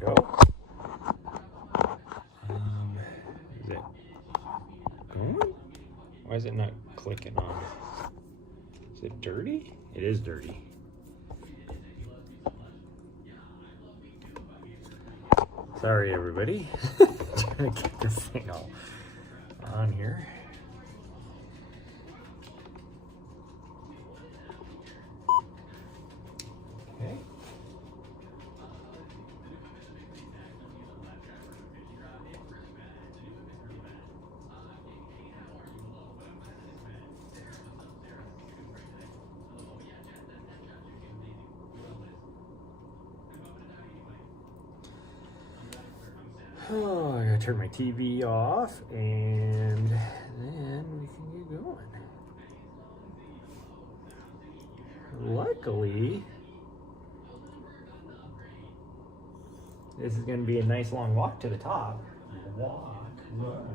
Go. Is it going? Why is it not clicking on? Is it dirty? It is dirty. Sorry, everybody. Trying to get this thing all on here. Okay. Oh, I gotta turn my TV off and then we can get going. Luckily, this is gonna be a nice long walk to the top. Walk, run.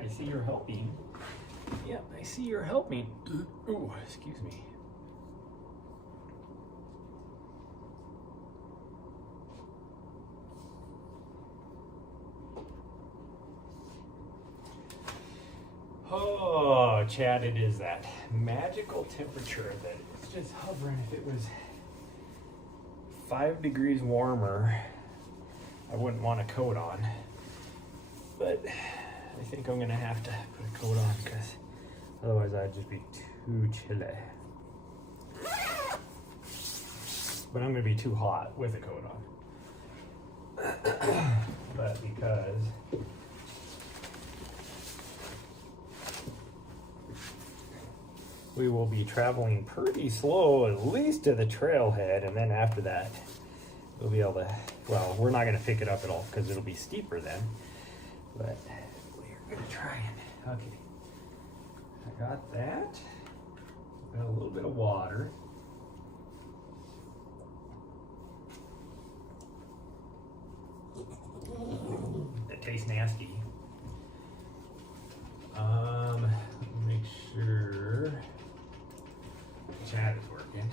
I see you're helping. Yeah, I see you're helping. Oh, excuse me. Oh, Chad, it is that magical temperature that it's just hovering. If it was 5 degrees warmer, I wouldn't want a coat on. But I think I'm gonna have to put a coat on because otherwise I'd just be too chilly. But I'm gonna be too hot with a coat on. But because we will be traveling pretty slow, at least to the trailhead, and then after that, we'll be able to, well, we're not gonna pick it up at all because it'll be steeper then. But we're gonna try it. Okay, I got that. Got a little bit of water. That tastes nasty. Make sure the chat is working.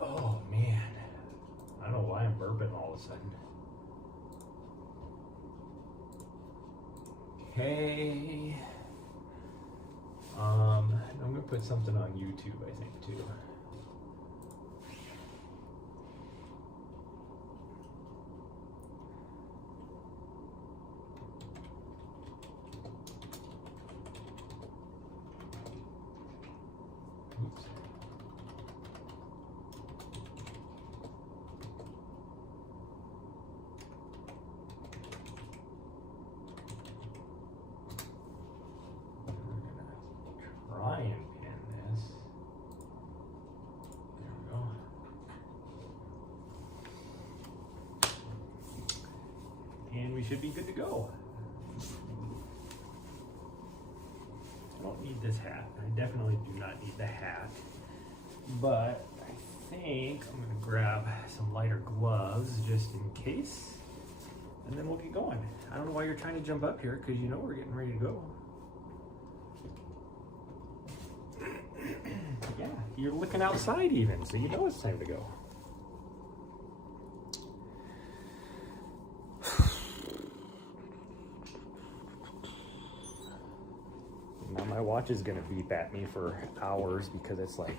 Oh man, I don't know why I'm burping all of a sudden. Okay. I'm gonna put something on YouTube, I think, too. Oops. Try and pin this. There we go. And we should be good to go. I don't need this hat. I definitely do not need the hat. But I think I'm gonna grab some lighter gloves just in case. And then we'll get going. I don't know why you're trying to jump up here because you know we're getting ready to go. Yeah, you're looking outside even, so you know it's time to go. My watch is gonna beep at me for hours because it's like,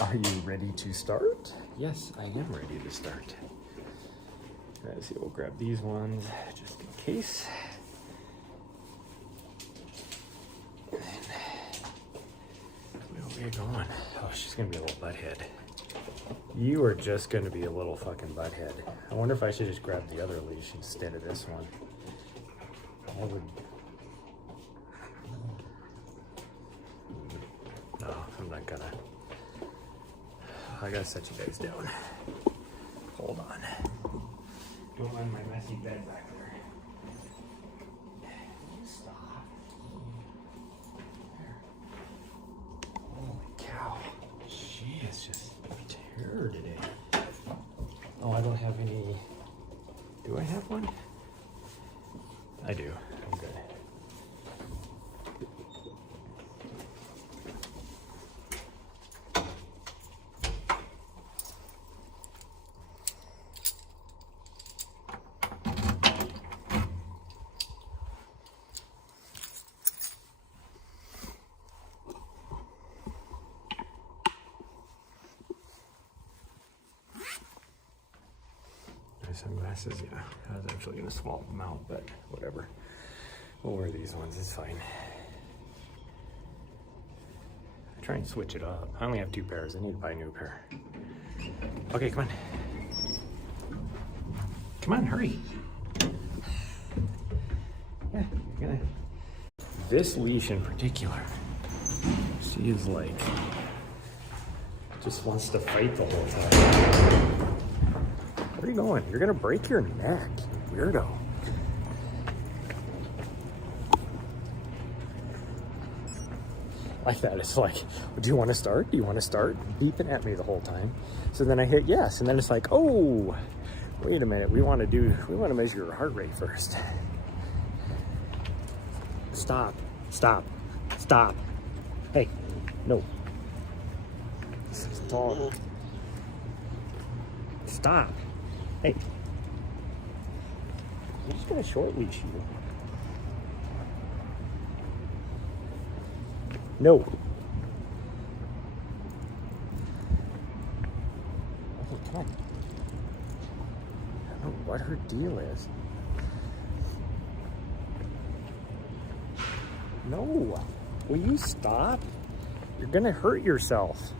are you ready to start? Yes, I am ready to start. Let's see, we'll grab these ones just in case. And then, where are we going? Oh, she's gonna be a little butthead. You are just gonna be a little fucking butthead. I wonder if I should just grab the other leash instead of this one. I would. No, I'm not gonna. I gotta set you guys down. Hold on. Don't mind my messy bed back there. Stop. There. Holy cow. She is just a terror today. Oh, I don't have any. Do I have one? I do. I'm good. Sunglasses, yeah. I was actually gonna swap them out, but whatever. We'll wear these ones, it's fine. I try and switch it up. I only have 2 pairs. I need to buy a new pair. Okay, come on. Come on, hurry. Yeah, you're gonna. This leash in particular, she is like, just wants to fight the whole time. Where are you going? You're gonna break your neck, you weirdo. Like that, it's like, do you want to start? Do you want to start? Beeping at me the whole time. So then I hit yes, and then it's like, oh, wait a minute. We want to measure your heart rate first. Stop, stop, stop. Hey, no. Stop. Stop. Hey, I'm just gonna short leash you. No. Oh, come on. I don't know what her deal is. No. Will you stop? You're gonna hurt yourself.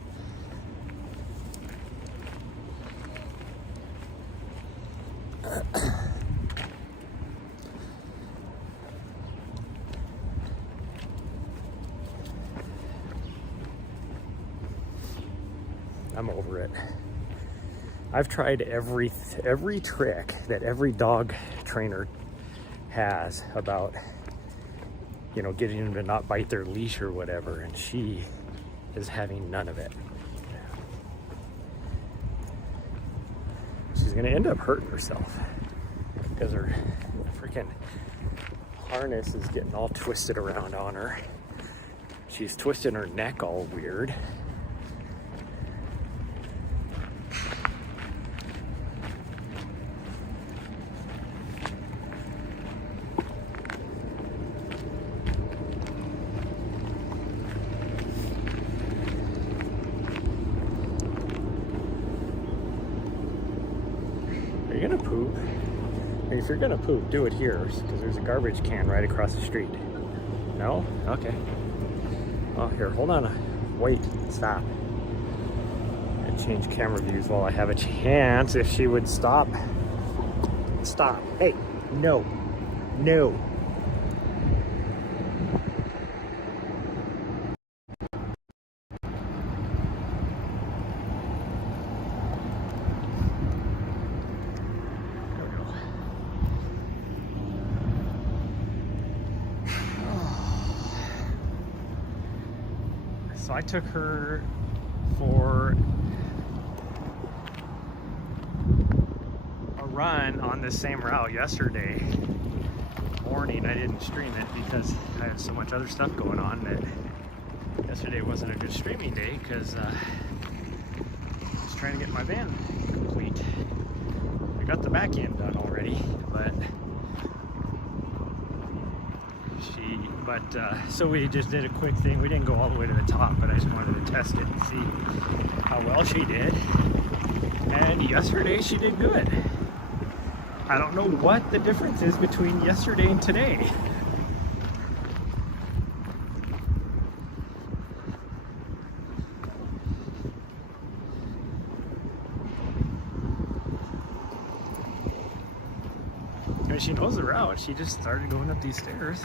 I'm over it. I've tried every trick that every dog trainer has about, you know, getting them to not bite their leash or whatever, and she is having none of it. She's gonna end up hurting herself because her freaking harness is getting all twisted around on her. She's twisting her neck all weird. Are you gonna poop? If you're gonna poop, do it here, because there's a garbage can right across the street. No? Okay. Oh, here, hold on. Wait, stop. And change camera views while I have a chance. If she would stop. Stop. Hey, no. No. So I took her for a run on this same route yesterday morning. I didn't stream it because I had so much other stuff going on that yesterday wasn't a good streaming day because I was trying to get my van complete. I got the back end done already, but But so we just did a quick thing. We didn't go all the way to the top, but I just wanted to test it and see how well she did. And yesterday she did good. I don't know what the difference is between yesterday and today. I mean, she knows the route. She just started going up these stairs.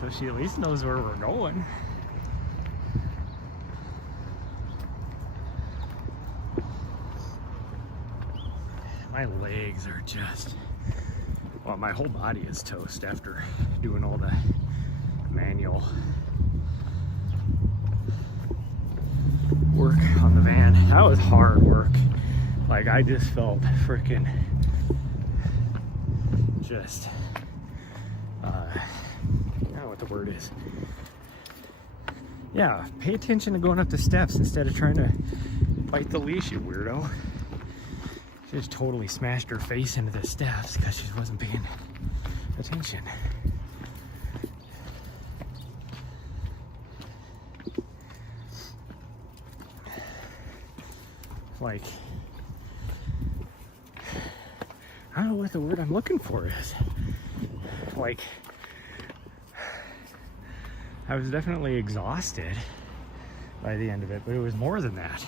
So she at least knows where we're going. My legs are just, well, my whole body is toast after doing all the manual work on the van. That was hard work. Like, I just felt freaking just, I don't know what the word is. Yeah, pay attention to going up the steps instead of trying to bite the leash, you weirdo. She just totally smashed her face into the steps because she wasn't paying attention. Like, I don't know what the word I'm looking for is. Like, I was definitely exhausted by the end of it, but it was more than that.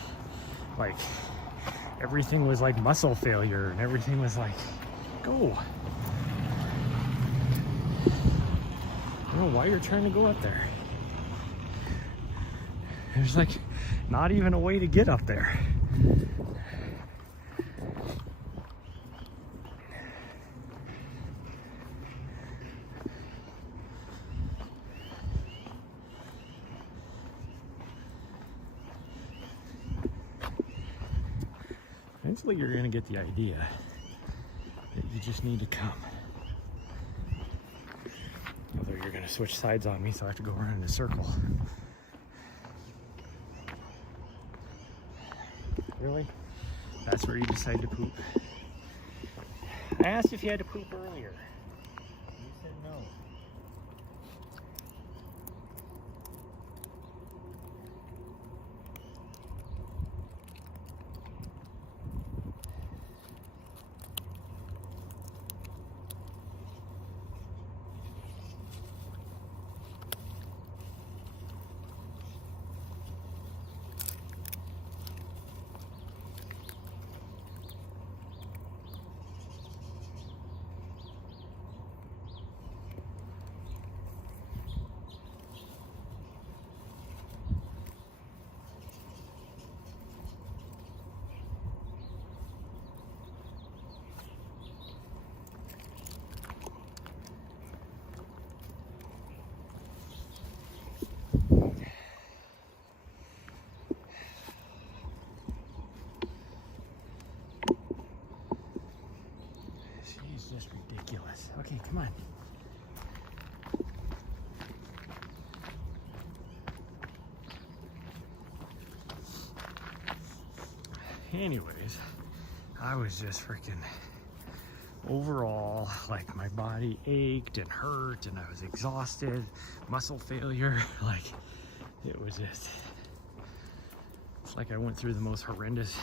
Like, everything was like muscle failure and everything was like, go. I don't know why you're trying to go up there. There's like not even a way to get up there. Eventually you're gonna get the idea that you just need to come. Although you're gonna switch sides on me, so I have to go around in a circle. Really? That's where you decide to poop? I asked if you had to poop earlier. You said no. Just ridiculous. Okay, come on. Anyways, I was just freaking overall, like, my body ached and hurt and I was exhausted, muscle failure. Like, it was just, it's like I went through the most horrendous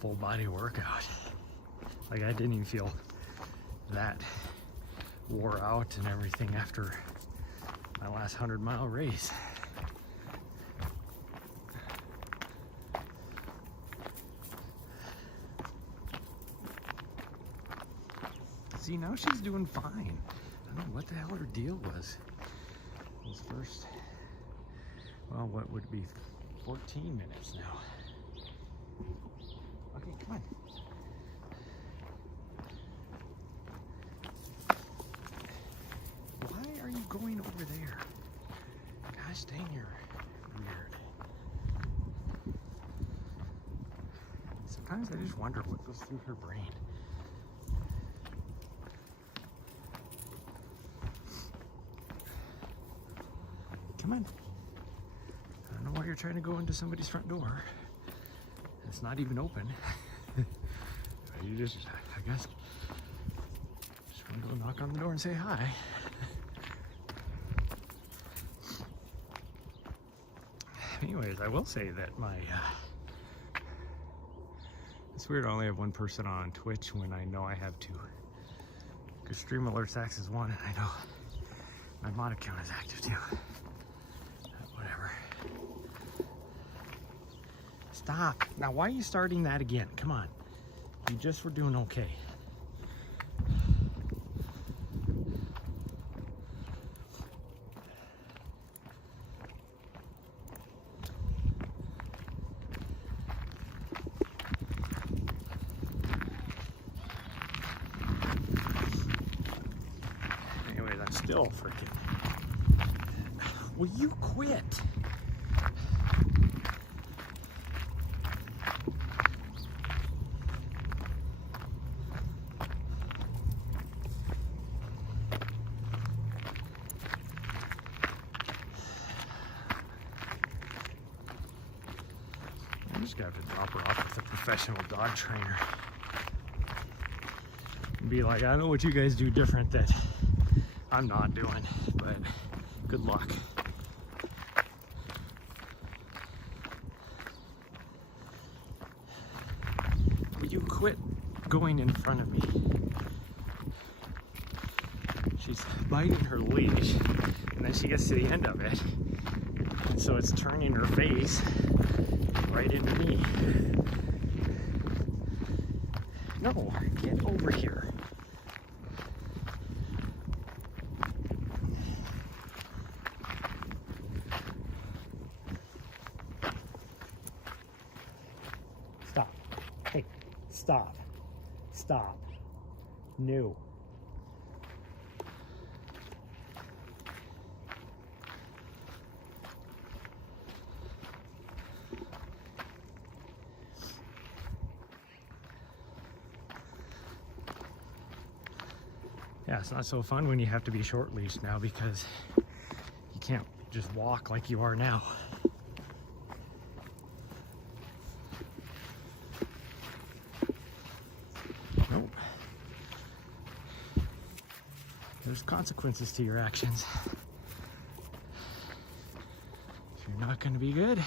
full body workout. Like, I didn't even feel that wore out and everything after my last 100-mile race. See, now she's doing fine. I don't know what the hell her deal was. Those first, well, what would be 14 minutes now. Okay, come on. Why are you going over there? Gosh dang, you're weird. Sometimes I just wonder what goes through her brain. Come on. I don't know why you're trying to go into somebody's front door. It's not even open. You just, I guess, just I'm gonna go knock on the door and say hi. Anyways, I will say that my it's weird I only have one person on Twitch when I know I have two. Because Stream Alerts acts as one, and I know my mod account is active too. Whatever. Stop. Now why are you starting that again? Come on. You just were doing okay. Still freaking. Will you quit? I'm just gonna have to drop her off with a professional dog trainer. And be like, I know what you guys do different that I'm not doing, but good luck. Will you quit going in front of me? She's biting her leash, and then she gets to the end of it, and so it's turning her face right into me. No, get over here. Stop. Hey, stop. Stop. No. Yeah, it's not so fun when you have to be short leashed now because you can't just walk like you are now. Nope. There's consequences to your actions. If you're not going to be good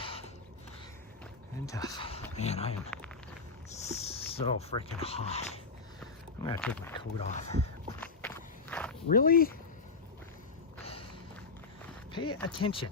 and tough. Man, I am so freaking hot. I'm going to take my coat off. Really? Pay attention.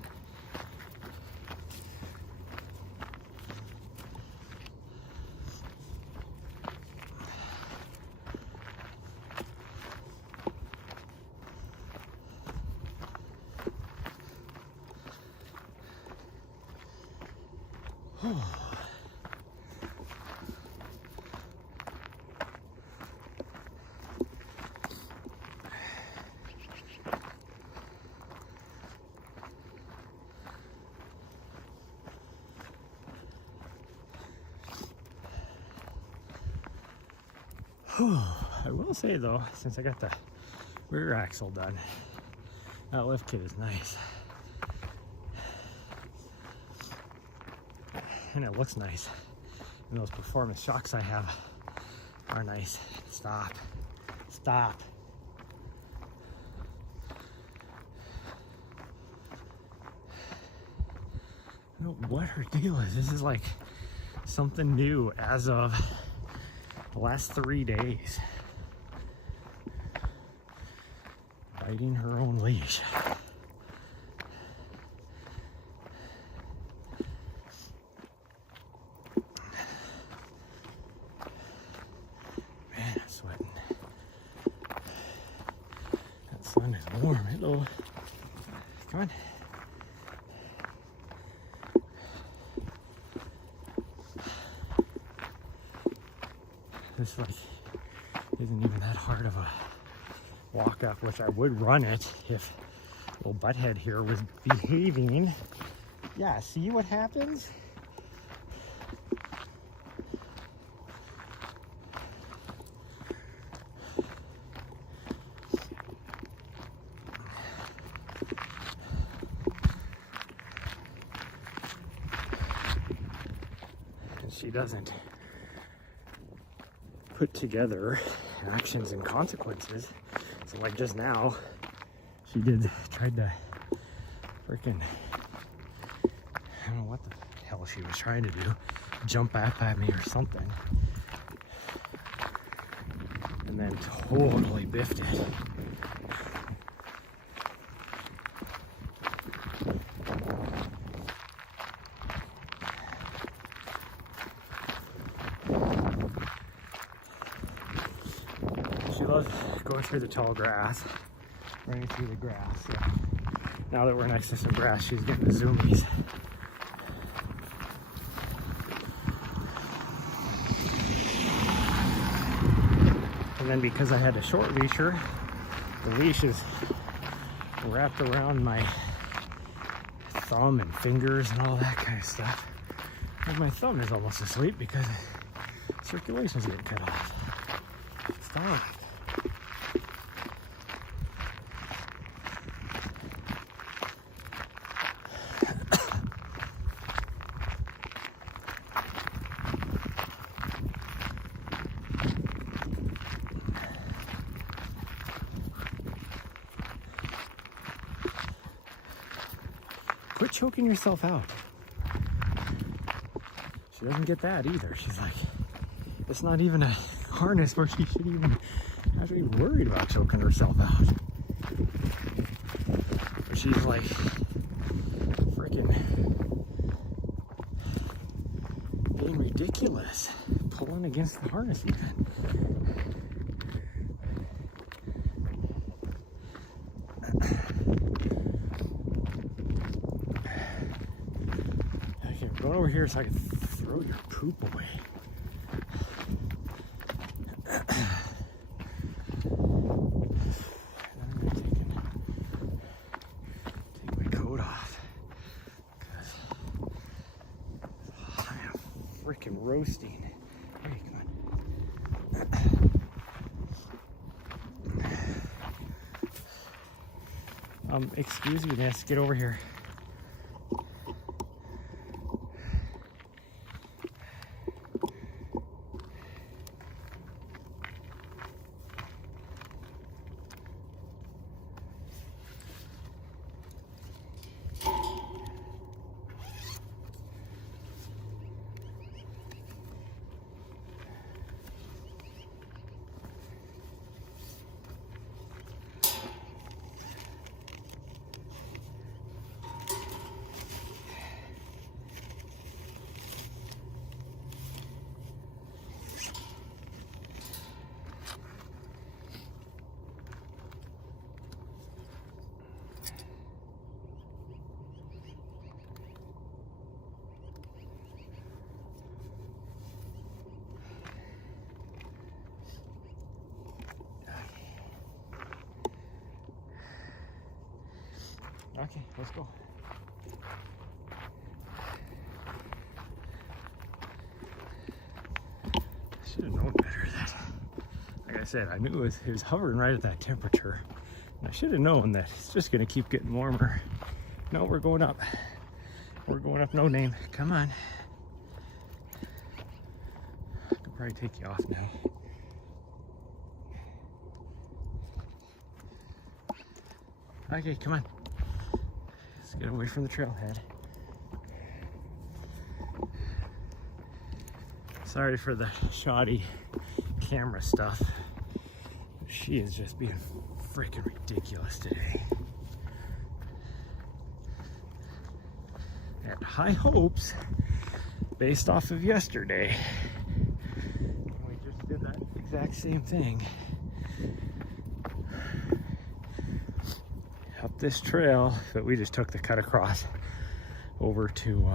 I will say though, since I got the rear axle done, that lift kit is nice. And it looks nice. And those performance shocks I have are nice. Stop. Stop. I don't know what her deal is. This is like something new as of the last 3 days. Biting her own leash. Man, I'm sweating. That sun is warm. Hello. Come on. This like isn't even that hard of a walk up, which I would run it if little butthead here was behaving. Yeah, see what happens? And she doesn't put together actions and consequences So like just now, she tried to freaking, I don't know what the hell she was trying to do, jump up at me or something. And then totally biffed it. She loves going through the tall grass, running through the grass. So now that we're next to some grass, she's getting the zoomies. And then because I had to short leash her, the leash is wrapped around my thumb and fingers and all that kind of stuff. And my thumb is almost asleep because circulation's getting cut off. Stop. Quit choking yourself out. She doesn't get that either. She's like, it's not even a harness where she should even have to be worried about choking herself out. But she's like, freaking being ridiculous, pulling against the harness even. Going over here so I can throw your poop away. I'm gonna take my coat off because I am freaking roasting. Hey, come on. Excuse me, Ness, get over here. Okay, let's go. Should have known better that, like I said, I knew it was hovering right at that temperature. And I should have known that it's just gonna keep getting warmer. No, we're going up. We're going up, no name. Come on. I could probably take you off now. Okay, come on. Let's get away from the trailhead. Sorry for the shoddy camera stuff. She is just being freaking ridiculous today. I had high hopes based off of yesterday. We just did that exact same thing. Up this trail that we just took the cut across over to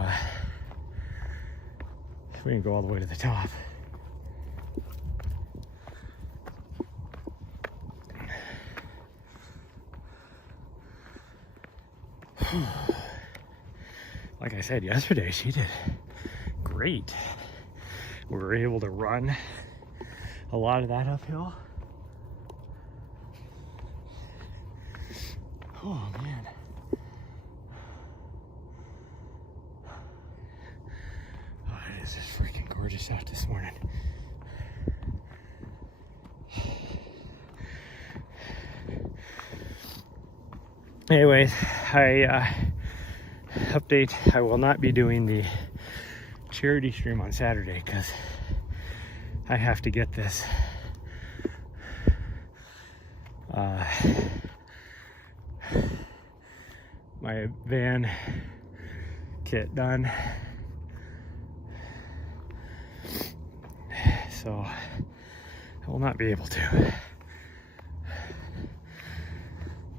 we can go all the way to the top. Like I said yesterday, she did great. We were able to run a lot of that uphill. Oh man. Oh, it is just freaking gorgeous out this morning. anyways, update, I will not be doing the charity stream on Saturday because I have to get this my van kit done, so I will not be able to.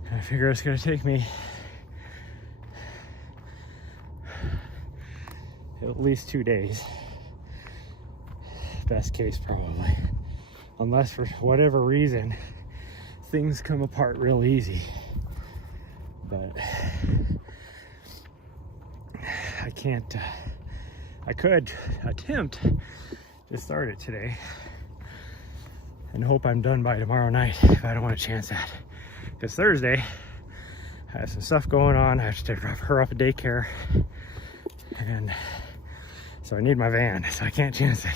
I figure it's going to take me at least 2 days, best case probably, unless for whatever reason things come apart real easy. But I can't, I could attempt to start it today and hope I'm done by tomorrow night, but I don't want to chance that. Because Thursday, I have some stuff going on. I have to drop her off at daycare. And so I need my van, so I can't chance it.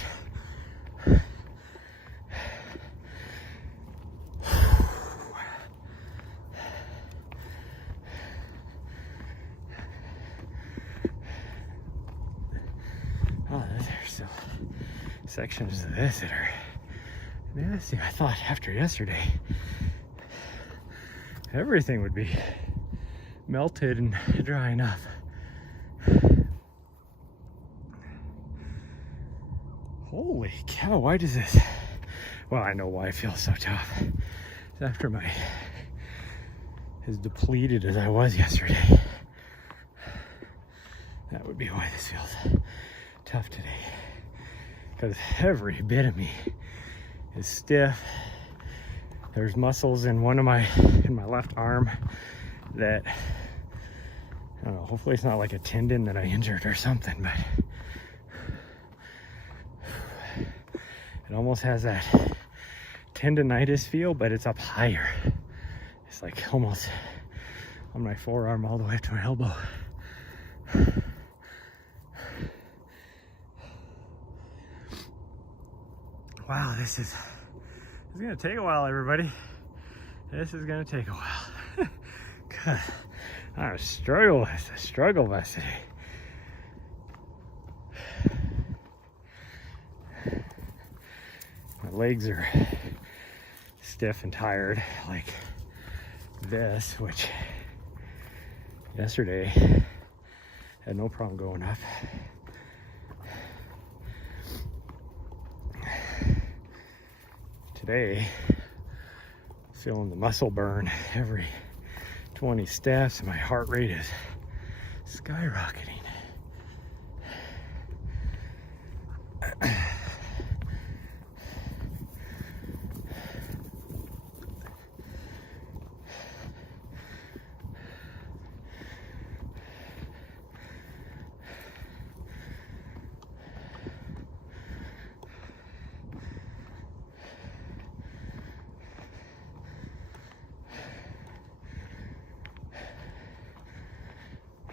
Oh, there's still sections of this that are nasty. I thought after yesterday, everything would be melted and dry enough. Holy cow, why does this? Well, I know why I feel so tough. It's after as depleted as I was yesterday. That would be why this feels tough today. Because every bit of me is stiff. There's muscles in in my left arm that, I don't know, hopefully it's not like a tendon that I injured or something, but it almost has that tendonitis feel, but it's up higher. It's like almost on my forearm all the way up to my elbow. Wow, this is gonna take a while, everybody. This is gonna take a while. God, I'm a struggle bus today. My legs are stiff and tired like this, which yesterday had no problem going up. Today, feeling the muscle burn every 20 steps, and my heart rate is skyrocketing.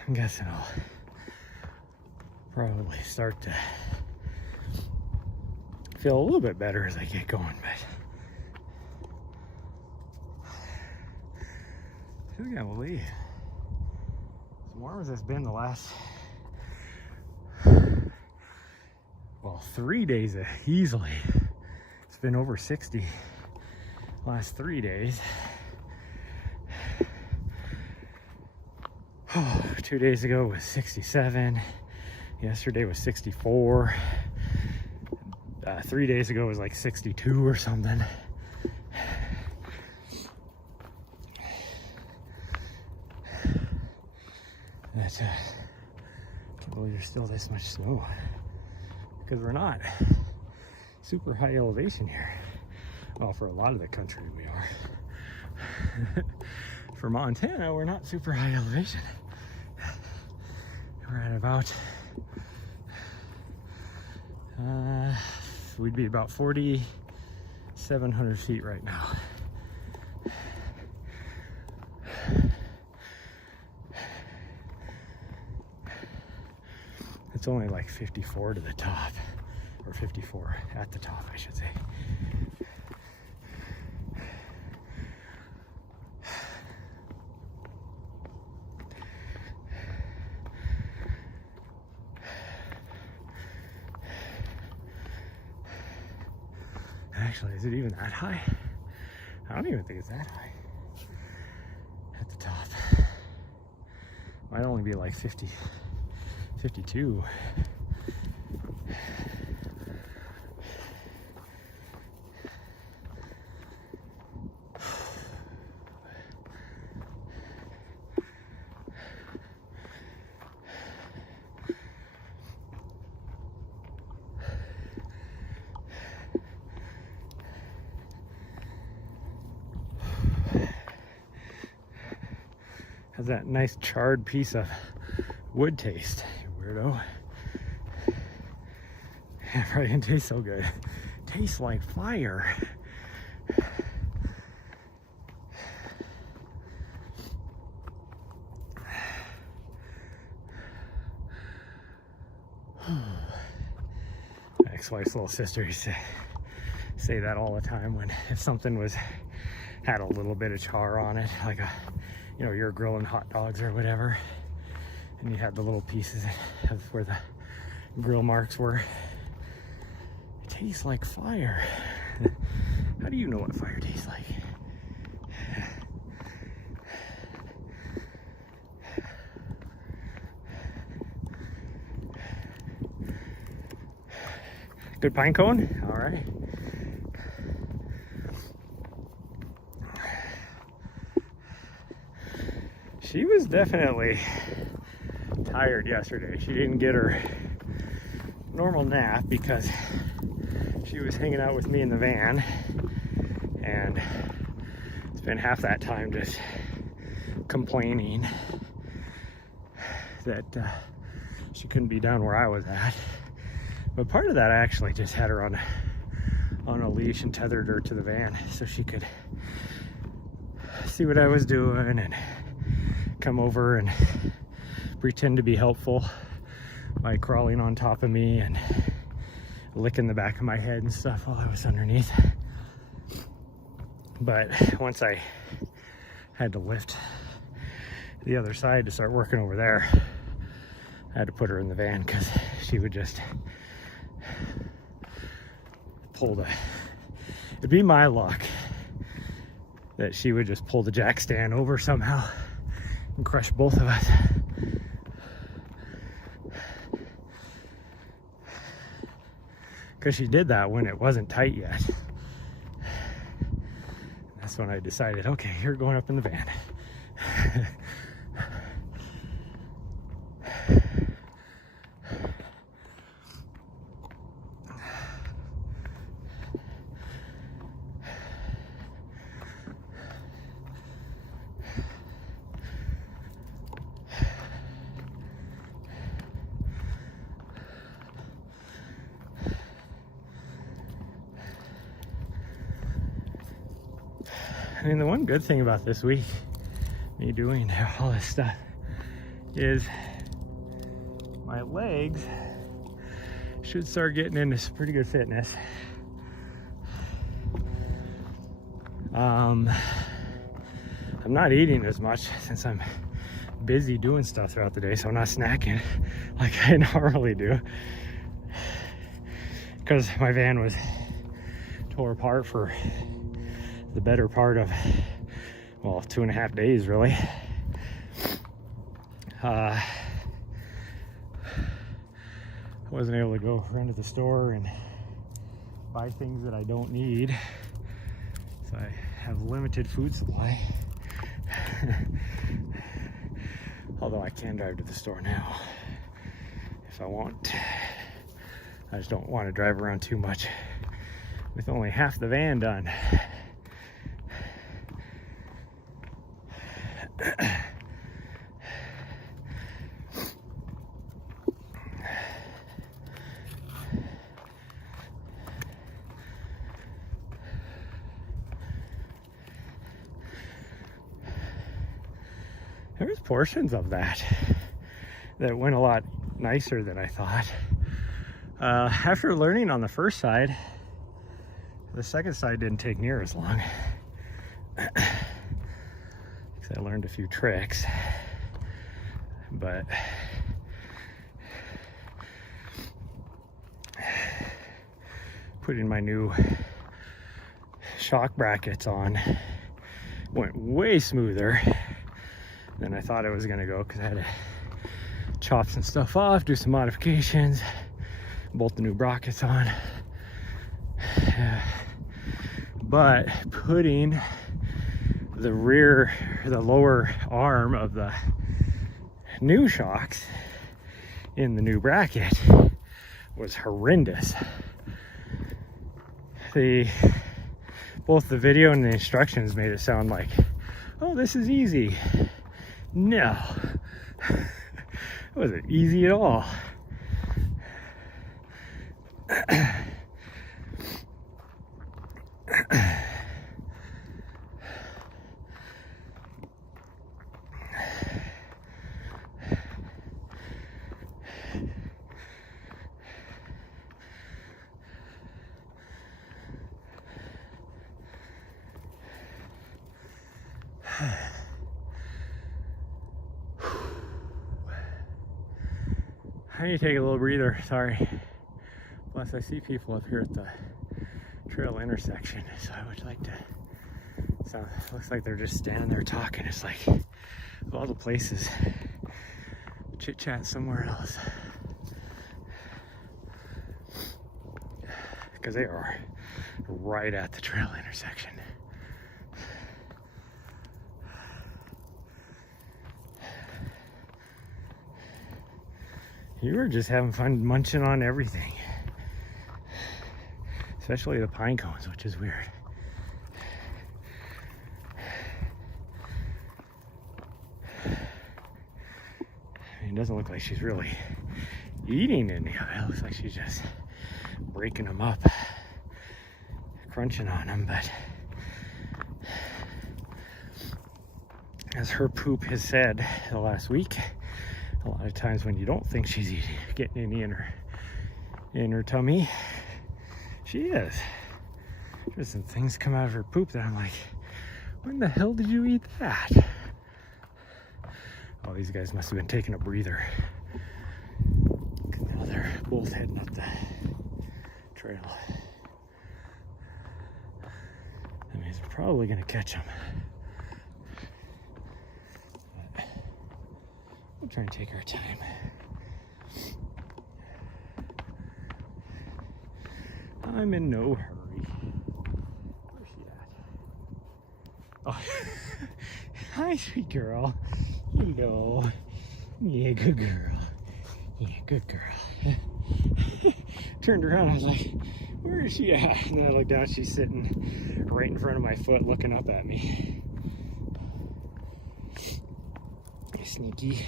I'm guessing I'll probably start to feel a little bit better as I get going, but I can't believe as warm as it's been the last, well, 3 days easily. It's been over 60 last 3 days. 2 days ago was 67. Yesterday was 64. 3 days ago was like 62 or something. That's I can't believe there's still this much snow, because we're not super high elevation here. Well, for a lot of the country we are. For Montana, we're not super high elevation. We're at about, we'd be about 4,700 feet right now. It's only like 54 to the top, or 54 at the top, I should say. actually. Is it even that high? I don't even think it's that high at the top. Might only be like 50, 52. Has that nice charred piece of wood taste, you weirdo. Yeah, probably didn't taste so good. Tastes like fire. My ex-wife's little sister used to say that all the time when if something had a little bit of char on it, like you're grilling hot dogs or whatever, and you had the little pieces of where the grill marks were. It tastes like fire. How do you know what fire tastes like? Good pine cone? All right. She was definitely tired yesterday. She didn't get her normal nap because she was hanging out with me in the van, and spent half that time just complaining that she couldn't be down where I was at. But part of that, I actually just had her on a leash and tethered her to the van so she could see what I was doing and come over and pretend to be helpful by crawling on top of me and licking the back of my head and stuff while I was underneath. But once I had to lift the other side to start working over there, I had to put her in the van because she would just it'd be my luck that she would just pull the jack stand over somehow and crush both of us. Because she did that when it wasn't tight yet. That's when I decided, okay, you're going up in the van. I mean, the one good thing about this week, me doing all this stuff, is my legs should start getting into some pretty good fitness. I'm not eating as much since I'm busy doing stuff throughout the day, so I'm not snacking like I normally do, because my van was tore apart for the better part of, well, 2.5 days really. I wasn't able to go run to the store and buy things that I don't need, so I have limited food supply. Although I can drive to the store now if I want. I just don't want to drive around too much with only half the van done. There's portions of that went a lot nicer than I thought. After learning on the first side, the second side didn't take near as long. Because I learned a few tricks. But putting my new shock brackets on went way smoother than I thought it was gonna go, because I had to chop some stuff off, do some modifications, bolt the new brackets on. But putting the lower arm of the new shocks in the new bracket was horrendous. Both the video and the instructions made it sound like, oh, this is easy. No, it wasn't easy at all. I need to take a little breather, sorry. Plus I see people up here at the trail intersection, so I would like to, so it looks like they're just standing there talking. It's like, of all the places, chit chat somewhere else. Because they are right at the trail intersection. You were just having fun munching on everything. Especially the pine cones, which is weird. I mean, it doesn't look like she's really eating any of it. It looks like she's just breaking them up, crunching on them, but as her poop has said the last week, a lot of times when you don't think she's getting any in her tummy, she is. Just some things come out of her poop that I'm like, when the hell did you eat that? Oh, these guys must have been taking a breather. Now they're both heading up the trail. That means we're probably gonna catch them. We'll try and take our time. I'm in no hurry. Where's she at? Oh, hi, sweet girl. Hello. Yeah, good girl. Yeah, good girl. Turned around, I was like, where is she at? And then I looked down, she's sitting right in front of my foot looking up at me. Sneaky.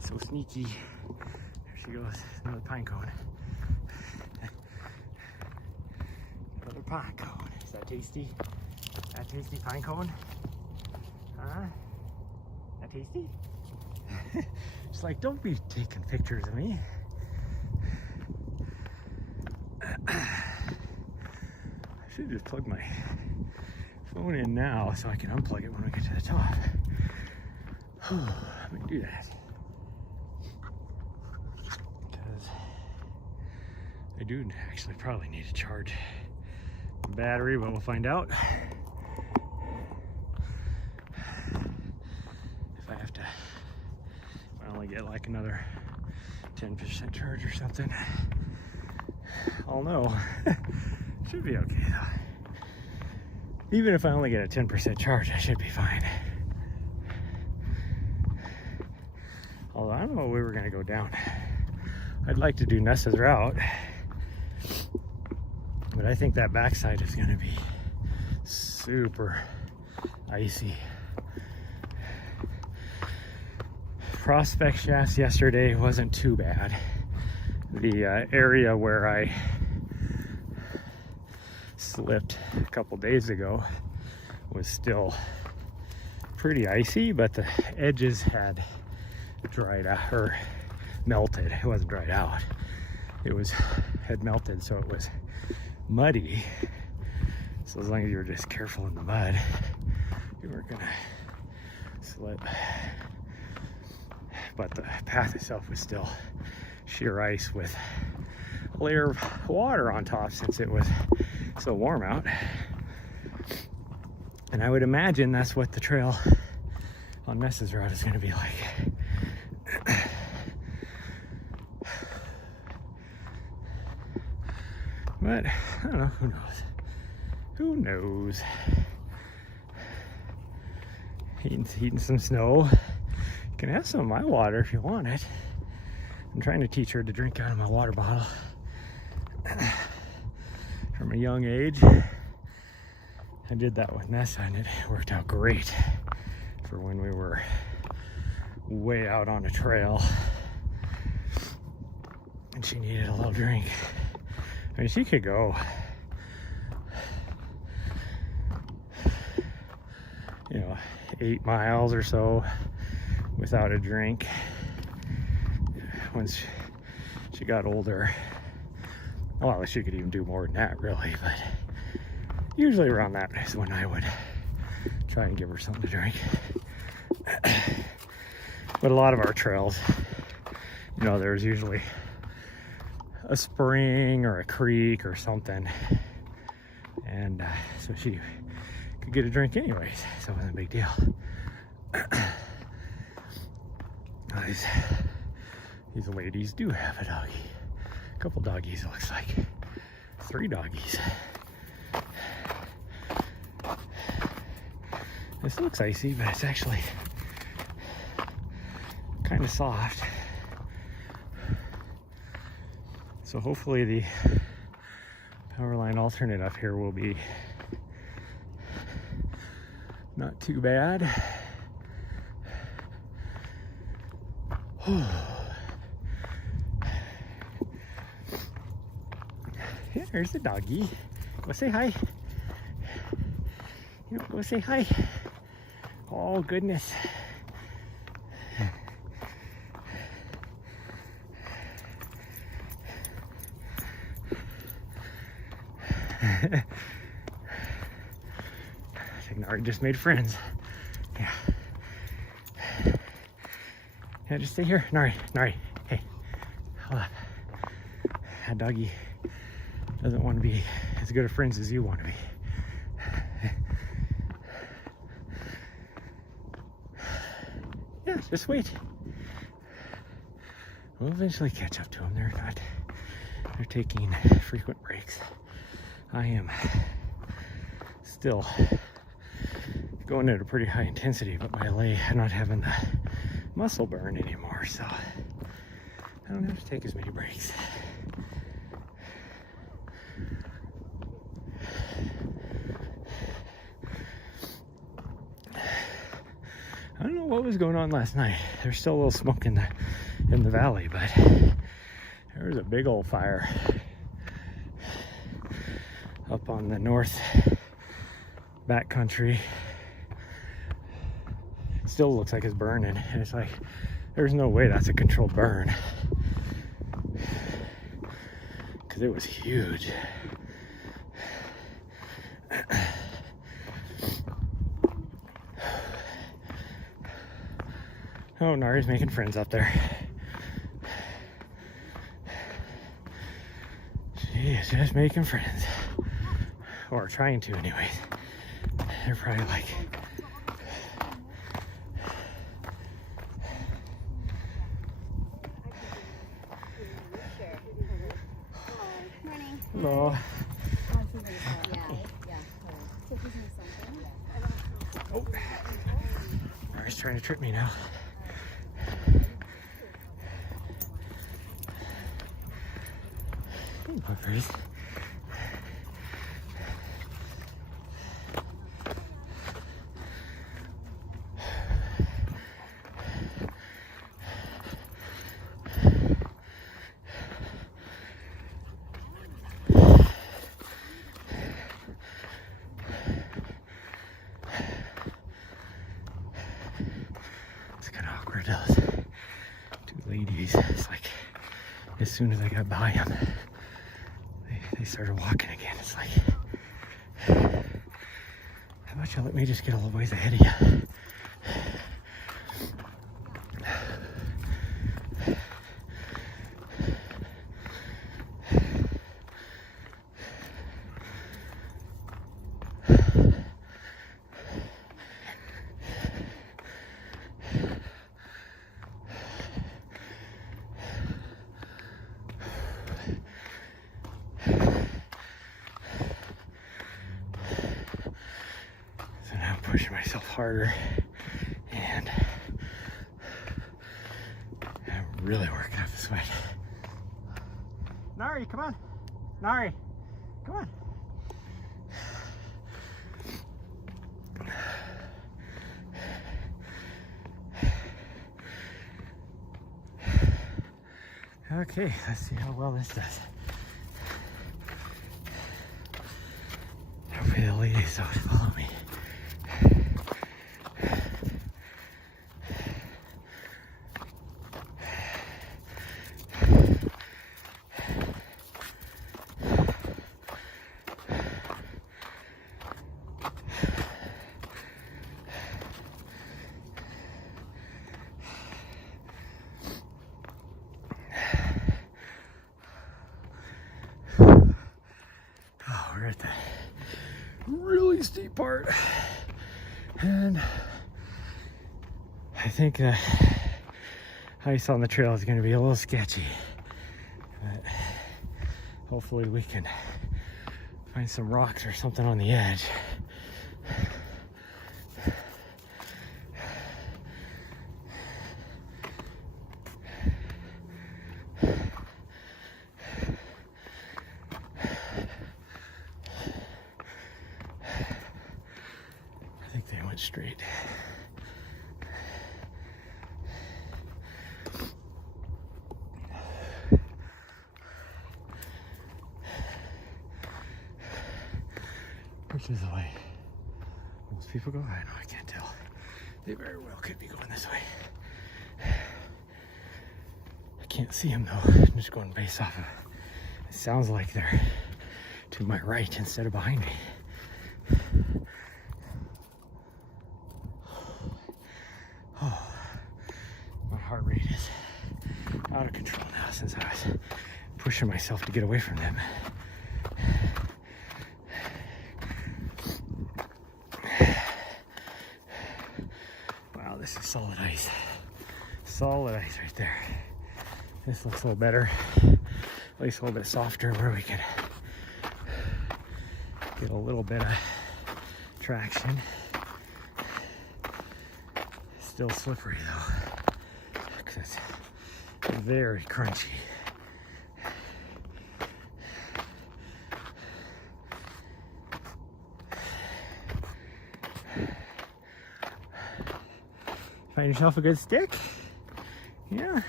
So sneaky. There she goes. Another pine cone. Another pine cone. Is that tasty? That tasty pine cone? Huh? That tasty? It's like, don't be taking pictures of me. I should just plug my phone in now so I can unplug it when we get to the top. Let me do that. Because I do actually probably need to charge the battery, but we'll find out. If I only get like another 10% charge or something, I'll know. Should be okay though. Even if I only get a 10% charge, I should be fine. Although I don't know where we're gonna go down. I'd like to do Nessa's route, but I think that backside is gonna be super icy. Prospect shafts yesterday wasn't too bad. The area where I slipped a couple days ago was still pretty icy, but the edges had dried out or melted. It wasn't dried out. It had melted, so it was muddy. So as long as you were just careful in the mud, you weren't gonna slip. But the path itself was still sheer ice with a layer of water on top since it was so warm out. And I would imagine that's what the trail on Ness's route is going to be like. But I don't know, who knows? Who knows? Eating some snow. You can have some of my water if you want it. I'm trying to teach her to drink out of my water bottle from a young age. I did that with Nessa and it worked out great for when we were way out on a trail and she needed a little drink. I mean, she could go, 8 miles or so without a drink. Once she got older, well, she could even do more than that, really, but usually around that is when I would try and give her something to drink. But a lot of our trails, there's usually a spring or a creek or something, and so she could get a drink anyways, so it wasn't a big deal. These ladies do have a doggy. A couple doggies, it looks like. 3 doggies. This looks icy, but it's actually kind of soft. So hopefully the power line alternate up here will be not too bad. There's the doggy. Go say hi. Go say hi. Oh, goodness. I think Nahri just made friends. Yeah. Yeah, just stay here. Nahri, hey. Hold on. That doggy doesn't want to be as good of friends as you want to be. Yeah, just wait. We'll eventually catch up to them. They're taking frequent breaks. I am still going at a pretty high intensity, but my leg, I'm not having the muscle burn anymore, so I don't have to take as many breaks. I don't know what was going on last night. There's still a little smoke in the valley, but there was a big old fire up on the north backcountry. Still looks like it's burning, and it's like there's no way that's a controlled burn because it was huge. Oh, Nahri's making friends up there. She is just making friends. Or trying to, anyways. They're probably like... Hello. Oh. Nahri's trying to trip me now. Puppers. It's kind of awkward. Those 2 ladies. It's like as soon as I got by them, they started walking again. It's like, how about you let me just get a little ways ahead of you? pushing myself harder, and I'm really working up the sweat. Nahri, come on. Nahri, come on. Okay, let's see how well this does. Hopefully the ladies don't follow me. We're at the really steep part, and I think ice on the trail is going to be a little sketchy, but hopefully we can find some rocks or something on the edge. I think they went straight. Which is the way most people go? I know, I can't tell. They very well could be going this way. I can't see them though. I'm just going based off of it. Sounds like they're to my right instead of behind me. Oh, my heart rate is out of control now since I was pushing myself to get away from them. Wow, this is solid ice. Solid ice right there. This looks a little better. At least a little bit softer where we can get a little bit of traction. Still slippery though, because it's very crunchy. Find yourself a good stick? Yeah,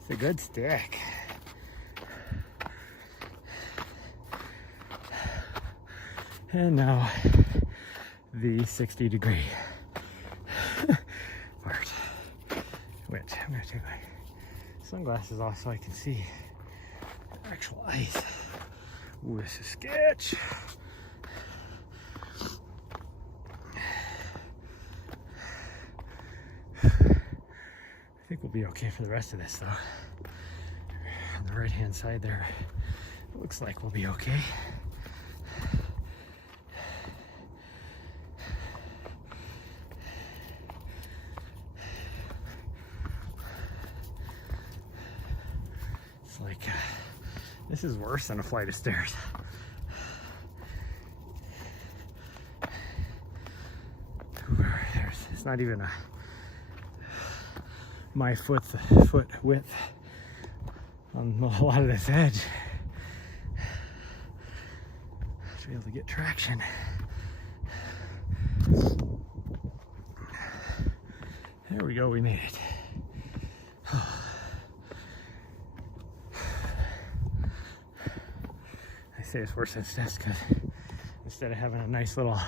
it's a good stick. And now the 60-degree part, which I'm going to take my sunglasses off so I can see the actual ice. Ooh, this is sketch. I think we'll be okay for the rest of this though. On the right hand side there, it looks like we'll be okay. It's like, this is worse than a flight of stairs. It's not even my foot width on a lot of this edge to be able to get traction. There we go, we made it. I say it's worse than steps because instead of having a nice little,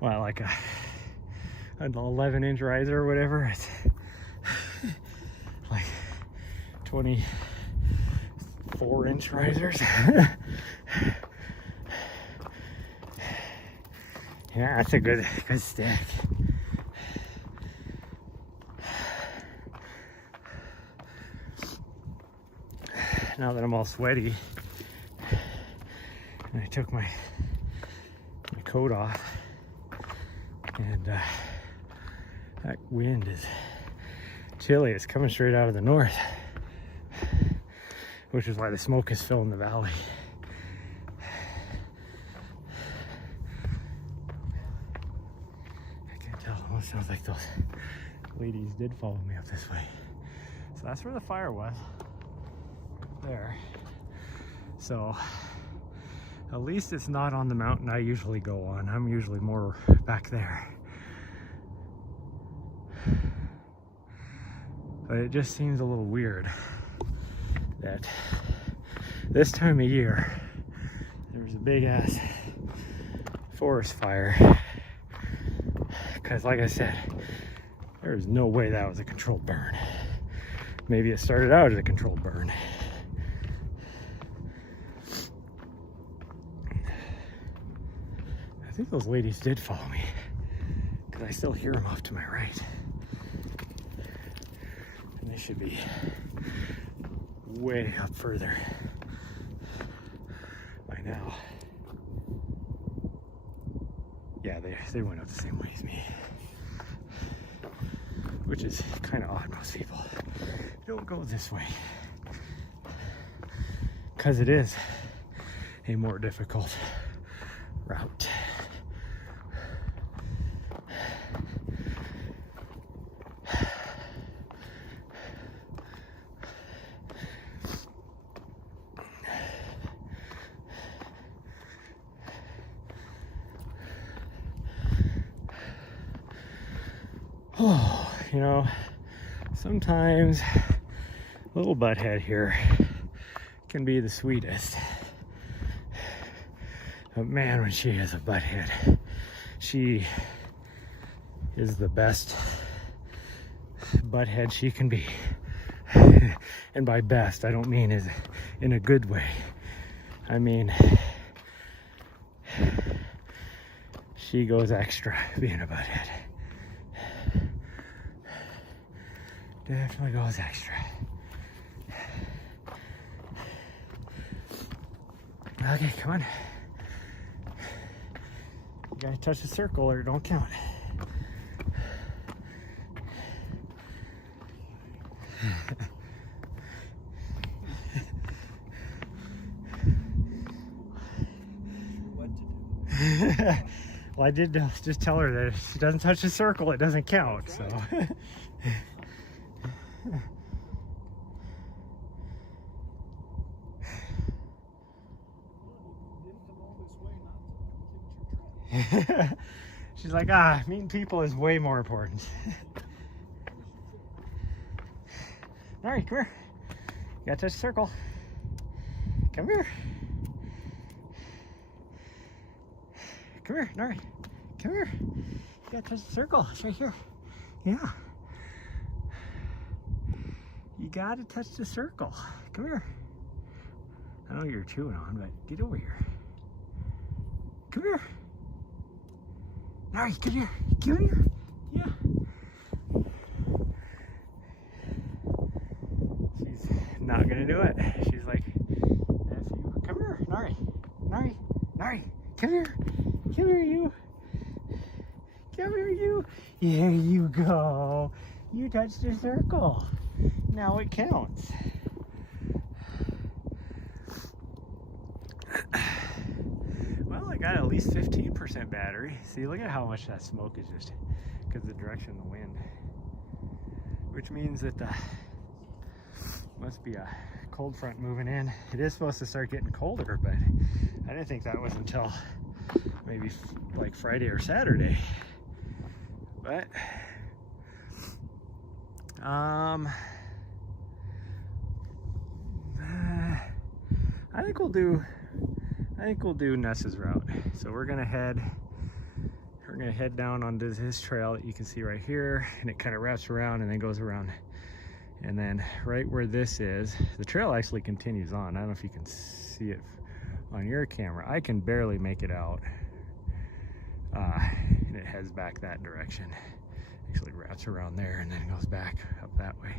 well, like an 11-inch riser or whatever, it's like 24-inch risers. Yeah, that's a good stick. Now that I'm all sweaty and I took my coat off, and that wind is chilly. It's coming straight out of the north, which is why the smoke is filling the valley. it sounds like those ladies did follow me up this way. So that's where the fire was, there. So at least it's not on the mountain I usually go on. I'm usually more back there. But it just seems a little weird that this time of year there's a big ass forest fire. Because like I said, there's no way that was a controlled burn. Maybe it started out as a controlled burn. I think those ladies did follow me, because I still hear them off to my right. And they should be way up further by now. Yeah, they went up the same way as me. Which is kind of odd. Most people don't go this way, because it is a more difficult route. Oh, you know, sometimes a little butthead here can be the sweetest. But man, when she is a butthead, she is the best butthead she can be. And by best, I don't mean as in a good way. I mean, she goes extra being a butthead. Definitely goes extra. Okay, come on. You gotta touch the circle or it don't count. What to do? Well, I did just tell her that if she doesn't touch the circle, it doesn't count. So. She's like, meeting people is way more important. Nahri, come here. You gotta touch the circle. Come here. Come here, Nahri. Come here. You gotta touch the circle. It's right here. Yeah. You gotta touch the circle. Come here. I know you're chewing on, but get over here. Come here. Nahri, come here. Come here. Yeah. She's not gonna do it. She's like, F you. Come here, Nahri. Nahri. Nahri. Come here. Come here, you. Come here, you. There you go. You touched the circle. Now it counts. Well, I got at least 15% battery. See, look at how much that smoke is just because of the direction of the wind. Which means that must be a cold front moving in. It is supposed to start getting colder, but I didn't think that was until maybe like Friday or Saturday. But I think we'll do Ness's route. So we're gonna head down onto this trail that you can see right here, and it kind of wraps around and then goes around. And then right where this is, the trail actually continues on. I don't know if you can see it on your camera. I can barely make it out. And it heads back that direction. Actually wraps around there and then goes back up that way.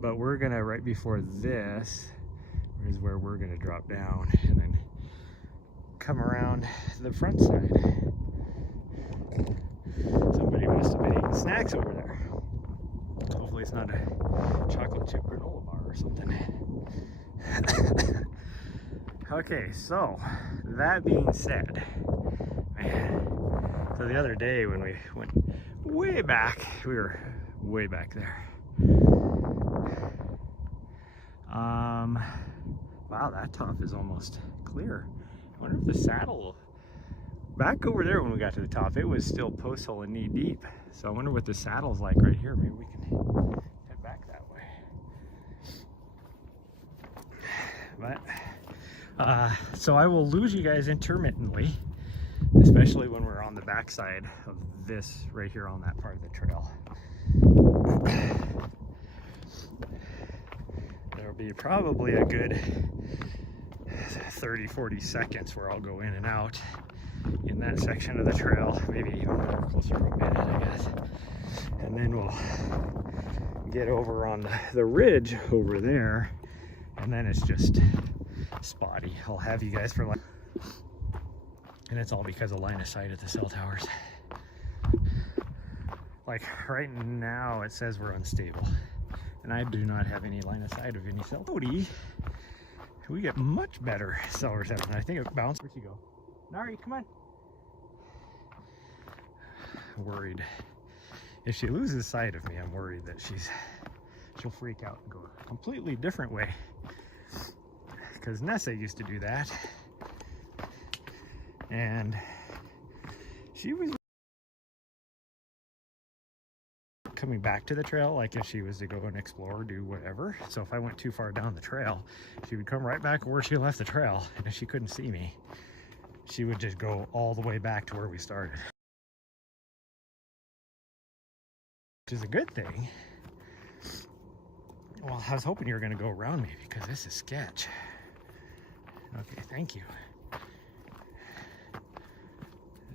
But we're gonna, right before this is where we're gonna drop down and then come around the front side. Somebody must have been eating snacks over there. Hopefully it's not a chocolate chip granola bar or something. Okay, so that being said, man, So the other day when we went way back, we were way back there. Wow, that top is almost clear. I wonder if the saddle, back over there when we got to the top, it was still post hole and knee deep. So I wonder what the saddle's like right here. Maybe we can head back that way. But, so I will lose you guys intermittently, especially when we're on the backside of this right here on that part of the trail. There'll be probably a good 30-40 seconds where I'll go in and out in that section of the trail, maybe even more, closer to a minute, I guess. And then we'll get over on the ridge over there, and then it's just spotty. I'll have you guys for like, and it's all because of line of sight at the cell towers. Like right now it says we're unstable, and I do not have any line of sight of any cell. We get much better cell reception. I think it bounced. Where'd she go? Nahri, come on. Worried. If she loses sight of me, I'm worried that she'll freak out and go a completely different way. Because Nessa used to do that. And she was coming back to the trail, like if she was to go and explore or do whatever. So if I went too far down the trail, she would come right back where she left the trail, and if she couldn't see me, she would just go all the way back to where we started, which is a good thing. Well, I was hoping you were going to go around me because this is sketch. Okay, thank you.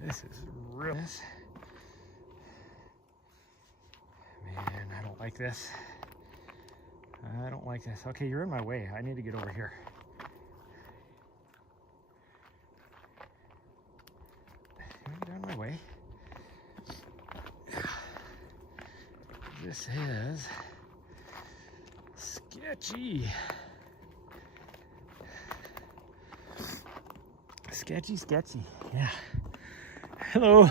This is real. Man, I don't like this. I don't like this. Okay, you're in my way. I need to get over here. Get out of my way. This is sketchy. Sketchy. Yeah. Hello.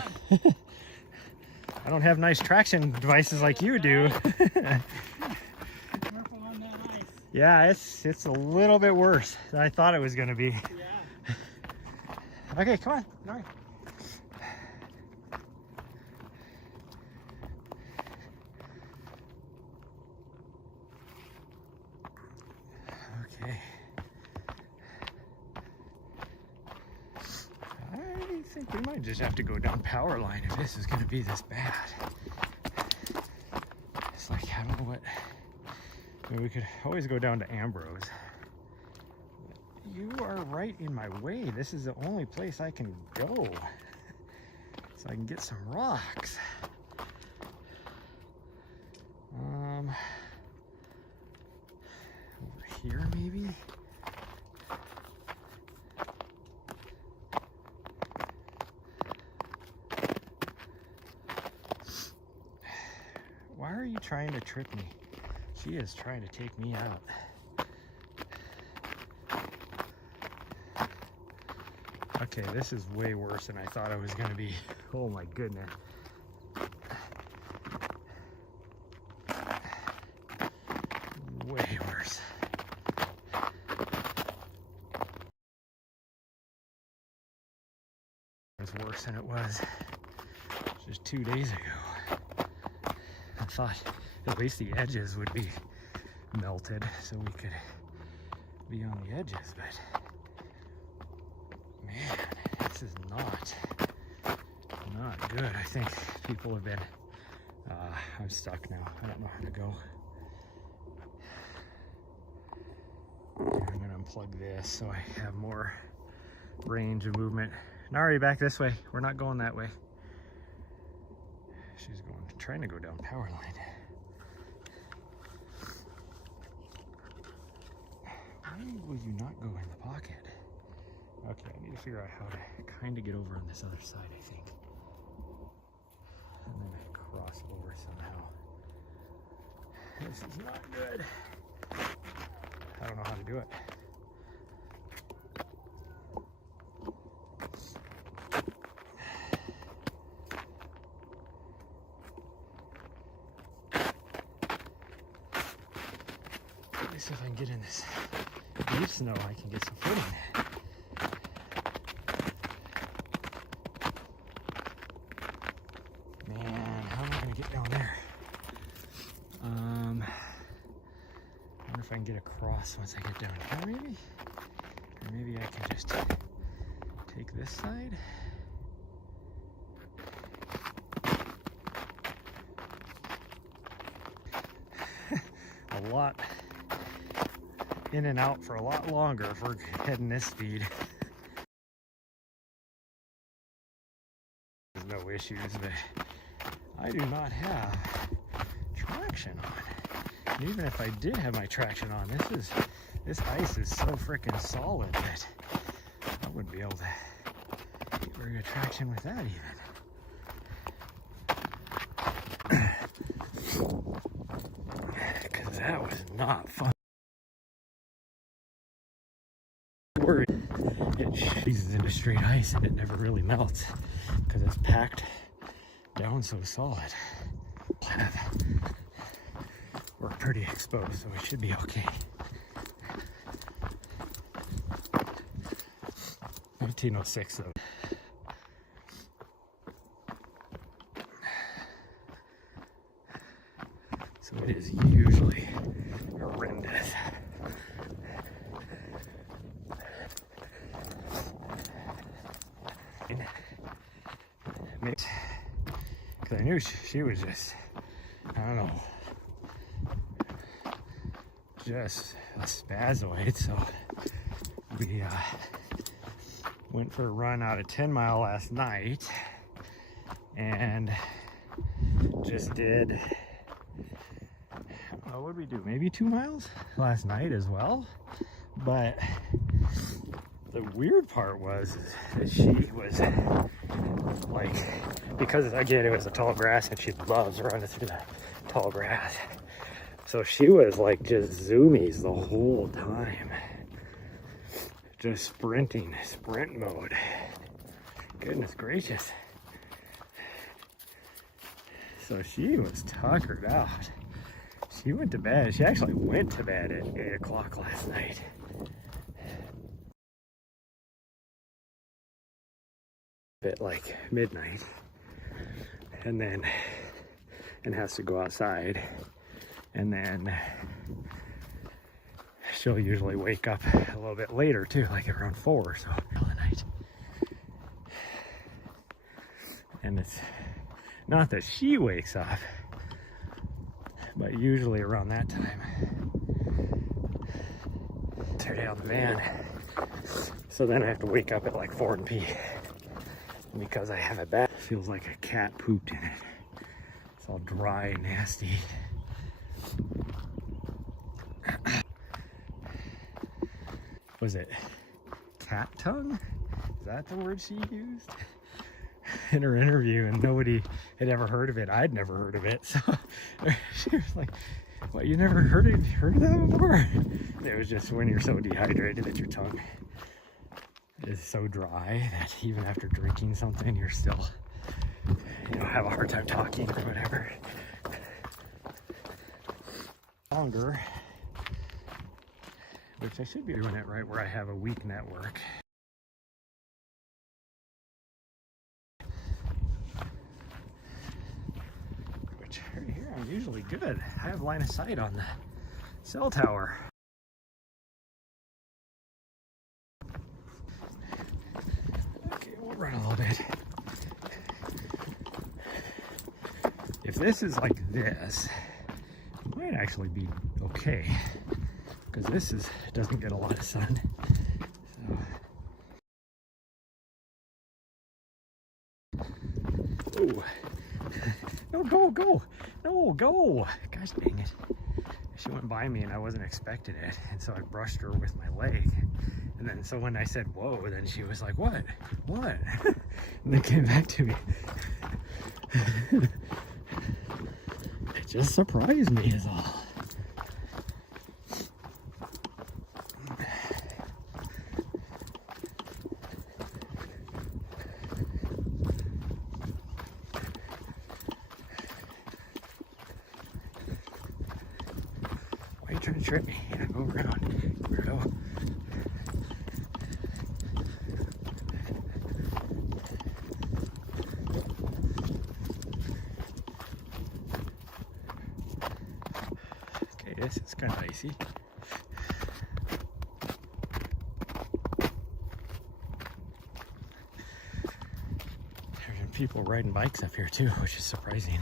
I don't have nice traction devices like you do. Careful on that ice. Yeah, it's a little bit worse than I thought it was going to be. Yeah. Okay, come on. All right. Okay. I think we might just have to go down power line if this is going to be this bad. It's like, I don't know what. I mean, we could always go down to Ambrose. You are right in my way. This is the only place I can go, so I can get some rocks. Over here maybe. Why are you trying to trip me? She is trying to take me out. Okay, this is way worse than I thought it was going to be. Oh my goodness. Way worse. It's worse than it was just 2 days ago. I thought at least the edges would be melted so we could be on the edges, but man, this is not good. I think people have been, I'm stuck now. I don't know how to go. I'm gonna unplug this so I have more range of movement. Nahri, back this way. We're not going that way. She's trying to go down power line. Why will you not go in the pocket? Okay, I need to figure out how to kind of get over on this other side, I think. And then cross over somehow. This is not good. I don't know how to do it. if I can get in this deep snow, I can get some footing. Man, how am I gonna get down there? I wonder if I can get across once I get down here, maybe? Or maybe I can just take this side. A lot in and out for a lot longer if we're heading this speed. There's no issues, but I do not have traction on. And even if I did have my traction on, this ice is so freaking solid that I wouldn't be able to get very good traction with that even. Because that was not fun. It freezes into straight ice and it never really melts because it's packed down so solid. We're pretty exposed, so it should be okay. 1906 though. So it is usually horrendous. Because I knew she was just, I don't know, just a spazoid. So we went for a run out of 10 Mile last night and just did, what did we do? Maybe 2 miles last night as well. But the weird part was that she was like, because again, it was the tall grass and she loves running through the tall grass. So she was like just zoomies the whole time. Just sprinting, sprint mode. Goodness gracious. So she was tuckered out. She went to bed. She actually went to bed at 8 o'clock last night. At like midnight. And has to go outside. And then she'll usually wake up a little bit later too, like around 4 or so of the night. And it's not that she wakes up, but usually around that time. Tear down the van. So then I have to wake up at like 4 and pee. And because I have a bath, it feels like a cat pooped in it. It's all dry and nasty. Was it cat tongue? Is that the word she used in her interview? And nobody had ever heard of it. I'd never heard of it. So she was like, "What, you never heard of that before?" It was just when you're so dehydrated that your tongue is so dry that even after drinking something, you're still, have a hard time talking or whatever. Longer. Which I should be doing it right where I have a weak network. Which right here I'm usually good. I have line of sight on the cell tower. Okay, we'll run a little bit. If this is like this, it might actually be okay. Because this doesn't get a lot of sun. So. Oh. No, go. No, go. Gosh dang it. She went by me and I wasn't expecting it. And so I brushed her with my leg. And then so when I said, whoa, then she was like, what? What? And then came back to me. It just surprised me is all. trying to trip me. Yeah, go around. Weirdo. Okay, this is kind of icy. There's been people riding bikes up here too, which is surprising.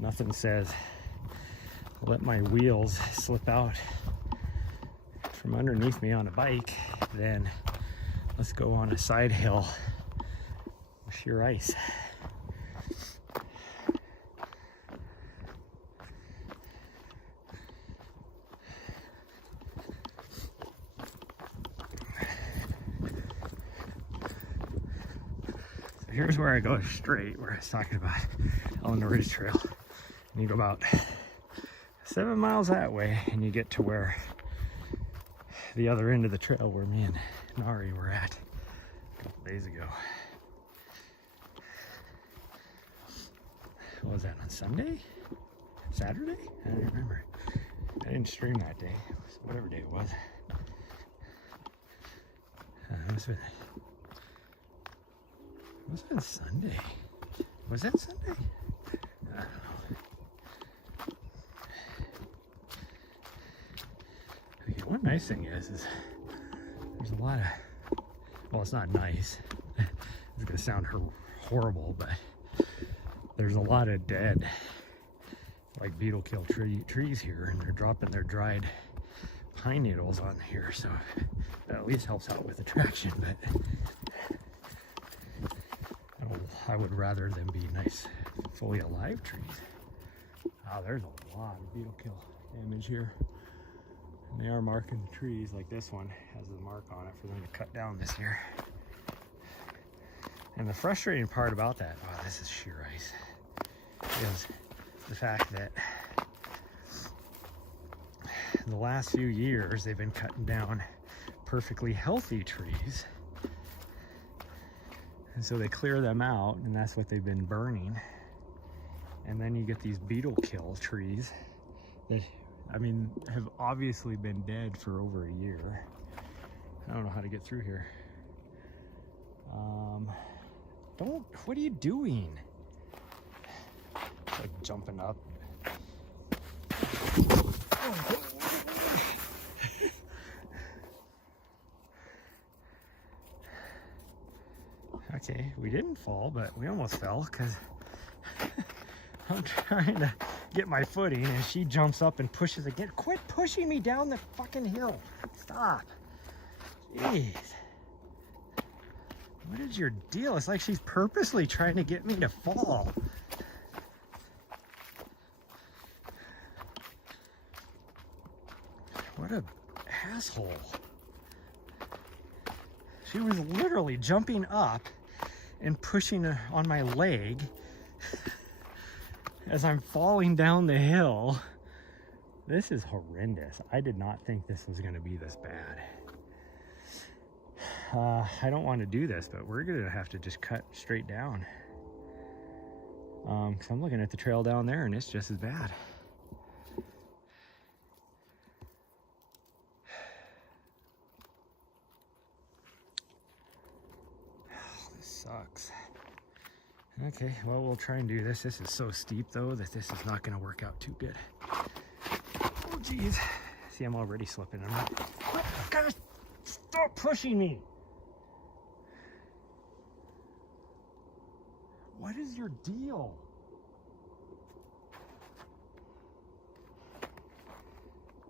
Nothing says let my wheels slip out from underneath me on a bike, then let's go on a side hill with sheer ice. So here's where I go straight, where I was talking about on the Ridge Trail. And you go about 7 miles that way and you get to where the other end of the trail where me and Nahri were at a couple days ago. What was that, on Sunday? Saturday? I don't remember. I didn't stream that day, whatever day it was. Was that Sunday? Was that Sunday? I don't know. Okay, one nice thing is there's a lot of, well, it's not nice. It's gonna sound horrible, but there's a lot of dead, like beetle kill trees here, and they're dropping their dried pine needles on here, so that at least helps out with the traction. But I would rather them be nice, fully alive trees. Oh, there's a lot of beetle kill damage here. And they are marking trees, like this one has a mark on it for them to cut down this year. And the frustrating part about that, wow, this is sheer ice, is the fact that in the last few years they've been cutting down perfectly healthy trees. And so they clear them out, and that's what they've been burning. And then you get these beetle kill trees that, I mean, have obviously been dead for over a year. I don't know how to get through here. What are you doing? It's like jumping up. Okay, we didn't fall, but we almost fell because I'm trying to get my footing and she jumps up and pushes again. Quit pushing me down the fucking hill. Stop. Jeez. What is your deal? It's like she's purposely trying to get me to fall. What a asshole. She was literally jumping up and pushing on my leg as I'm falling down the hill. This is horrendous. I did not think this was going to be this bad. I don't want to do this, but we're going to have to just cut straight down. Because I'm looking at the trail down there and it's just as bad. Sucks. Okay, well, we'll try and do this. This is so steep, though, that this is not going to work out too good. Oh, geez. See, I'm already slipping. I'm not... Gosh, stop pushing me. What is your deal?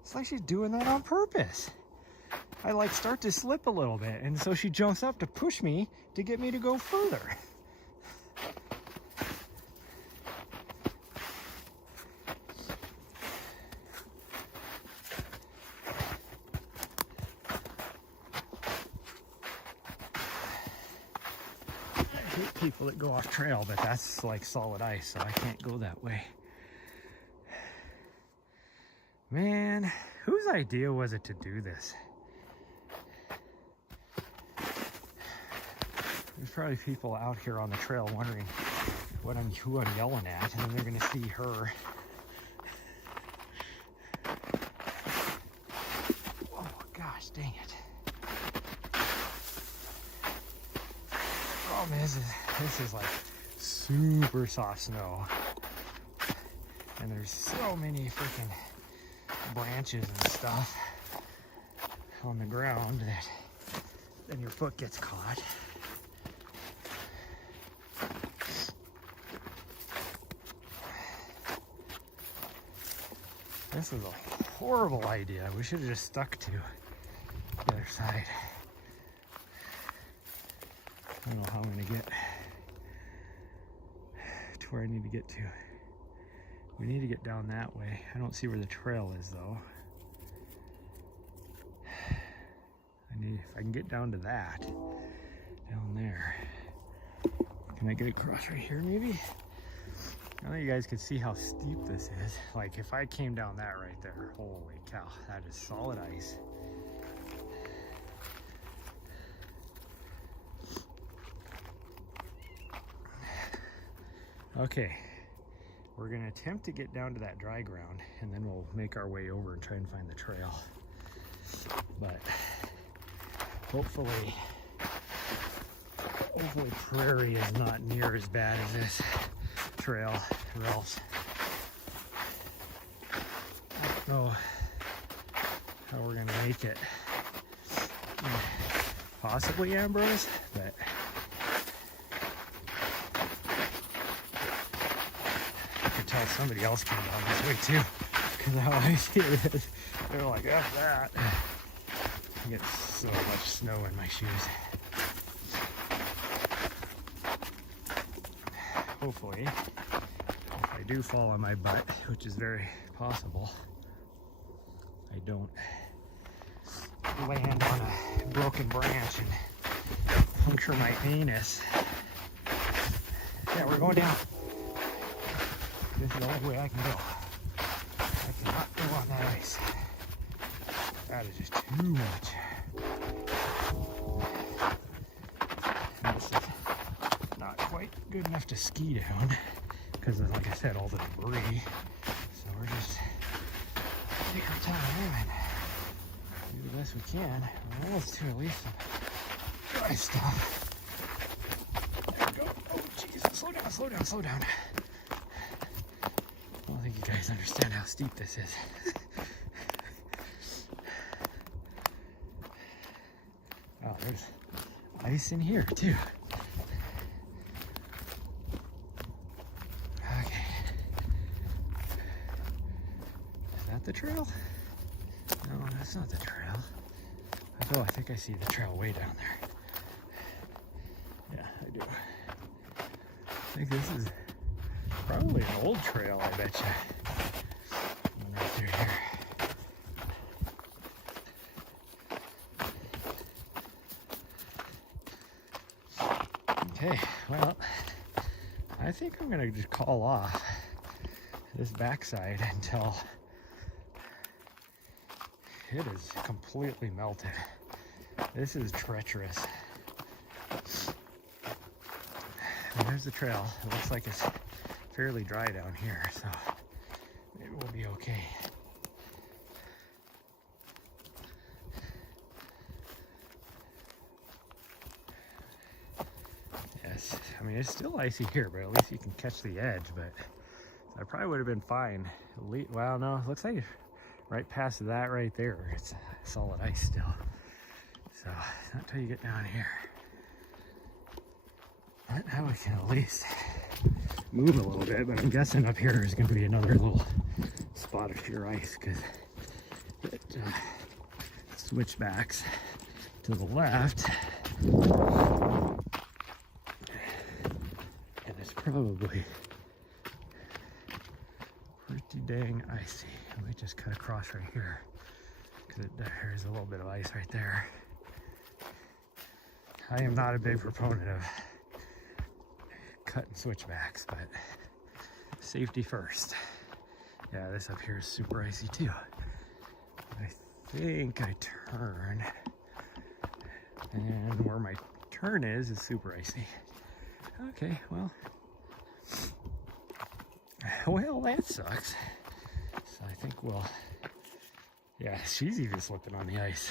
It's like she's doing that on purpose. I like start to slip a little bit, and so she jumps up to push me to get me to go further. I hate people that go off trail, but that's like solid ice, so I can't go that way. Man, whose idea was it to do this? There's probably people out here on the trail wondering who I'm yelling at, and then they're gonna see her This is like super soft snow. And there's so many freaking branches and stuff on the ground that then your foot gets caught. This is a horrible idea. We should have just stuck to the other side. I don't know how I'm gonna get to where I need to get to. We need to get down that way. I don't see where the trail is though. If I can get down to that, down there. Can I get across right here maybe? I don't know if you guys can see how steep this is. Like if I came down that right there, holy cow, that is solid ice. Okay, we're gonna attempt to get down to that dry ground and then we'll make our way over and try and find the trail. But hopefully prairie is not near as bad as this trail, or else I don't know how we're gonna make it. Possibly Ambrose, but I could tell somebody else came down this way too, because how icy it is. They're like, F that. I get so much snow in my shoes. Hopefully, if I do fall on my butt, which is very possible, I don't land on a broken branch and puncture my anus. Yeah, we're going down. This is the only way I can go. I cannot go on that ice. That is just too much. And this is not quite good enough to ski down because of, like I said, all the debris. So we're just take our time and do the best we can. Well, let's do at least some dry stuff. There we go. Oh, Jesus. Slow down, slow down, slow down. I don't think you guys understand how steep this is. Oh, there's ice in here too. Okay. Is that the trail? No, that's not the trail. Oh, I think I see the trail way down there. Yeah, I do. I think this is probably an old trail, I bet you. Right through here. Okay, well, I think I'm gonna just call off this backside until it is completely melted. This is treacherous. And there's the trail. It looks like it's fairly dry down here, so maybe we'll be okay. Yes, I mean, it's still icy here, but at least you can catch the edge, but I probably would have been fine. Well, no, it looks like right past that right there, it's solid ice still. So, not until you get down here. But now we can at least move a little bit, but I'm guessing up here is going to be another little spot of sheer ice because it switchbacks to the left. And it's probably pretty dang icy. Let me just cut across right here because there's a little bit of ice right there. I am not a big proponent of cutting switchbacks, but safety first. Yeah, this up here is super icy too. I think I turn, and where my turn is super icy. Okay, well, that sucks. So I think we'll, yeah, she's even slipping on the ice.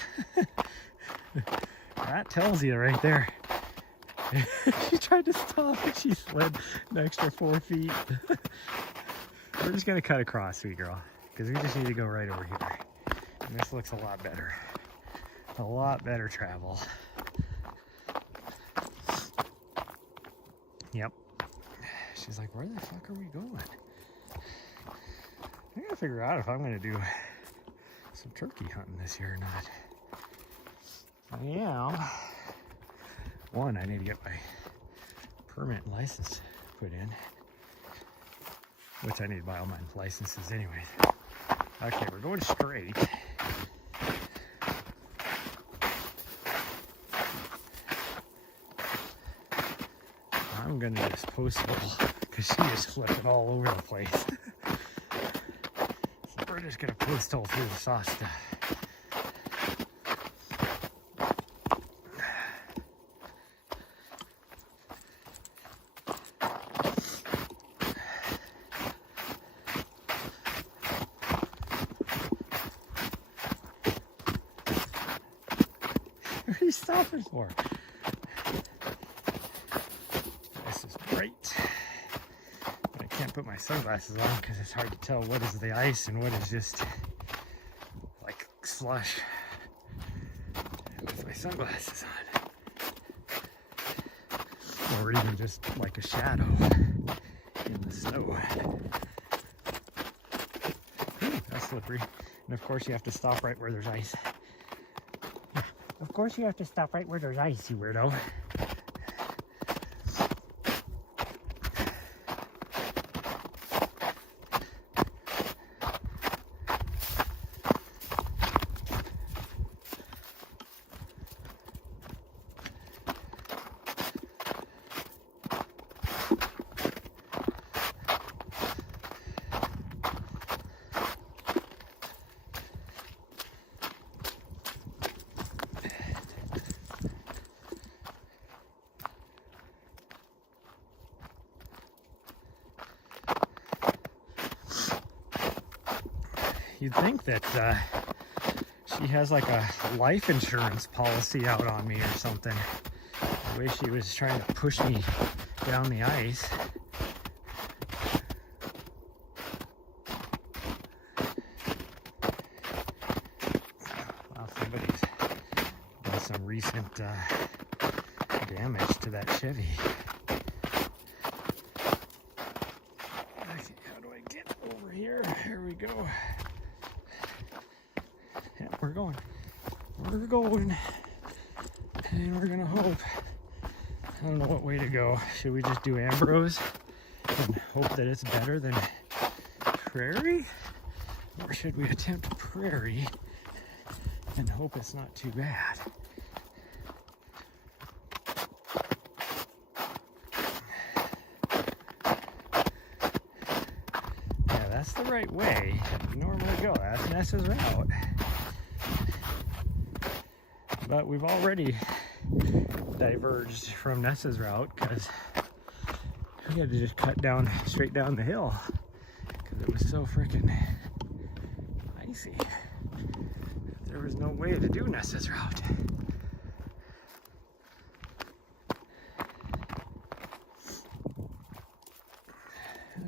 That tells you right there. She tried to stop and she slid an extra 4 feet. We're just gonna cut across, sweet girl, because we just need to go right over here. And this looks a lot better. A lot better travel. Yep. She's like, where the fuck are we going? I gotta figure out if I'm gonna do some turkey hunting this year or not. Yeah. One, I need to get my permit and license put in, which I need to buy all my licenses anyways. Okay, we're going straight. I'm gonna just post hole because she is flipping all over the place. So we're just gonna post hole through the soft stuff. What are you stopping for? This is bright. I can't put my sunglasses on because it's hard to tell what is the ice and what is just like slush with my sunglasses on. Or even just like a shadow in the snow. Ooh, that's slippery. And of course you have to stop right where there's ice. Of course you have to stop right where there's ice, you weirdo. You'd think that she has like a life insurance policy out on me or something. The way she was trying to push me down the ice. Wow, somebody's done some recent damage to that Chevy. Okay, how do I get over here? Here we go. We're going, and we're gonna hope. I don't know what way to go. Should we just do Ambrose and hope that it's better than Prairie? Or should we attempt Prairie and hope it's not too bad? Yeah, that's the right way to normally go. That's Nessa's route. But we've already diverged from Nessa's route because we had to just cut down straight down the hill because it was so freaking icy. There was no way to do Nessa's route.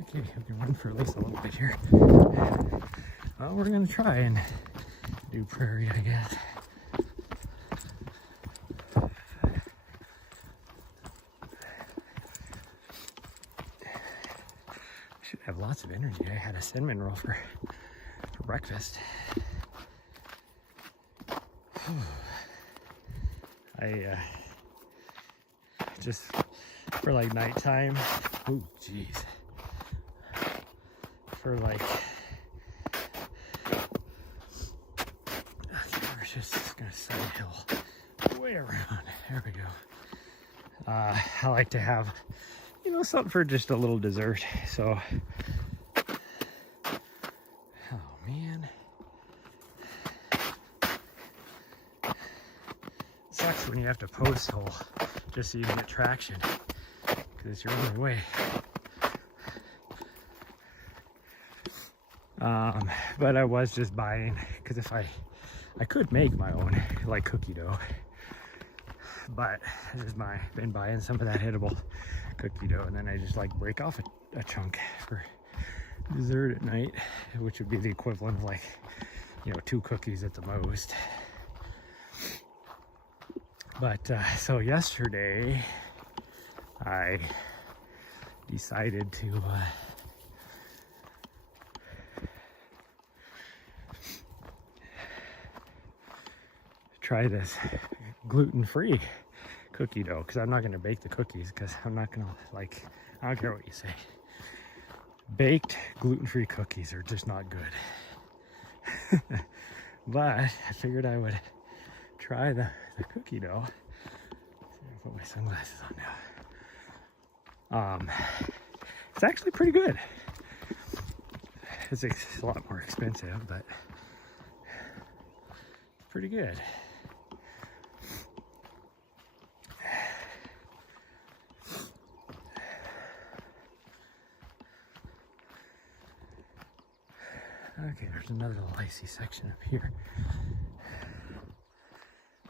Okay, we can run for at least a little bit here. Well, we're gonna try and do Prairie, I guess. I have lots of energy. I had a cinnamon roll for breakfast. I just for like nighttime. Oh, jeez. For like, we're just gonna side hill way around. There we go. I like to have, you know, something for just a little dessert. So, oh man, sucks when you have to post hole just so you can get traction because it's your only way. But I was just buying because if I could make my own like cookie dough, But this is been buying some of that hittable cookie dough, and then I just like break off a chunk for dessert at night, which would be the equivalent of like, you know, 2 cookies at the most. But so yesterday I decided to try this gluten-free cookie dough, because I'm not going to bake the cookies, because I'm not going to, like, I don't care what you say, baked gluten-free cookies are just not good. But I figured I would try the cookie dough. Put my sunglasses on now. It's actually pretty good. It's a lot more expensive, but it's pretty good. Okay, there's another little icy section up here.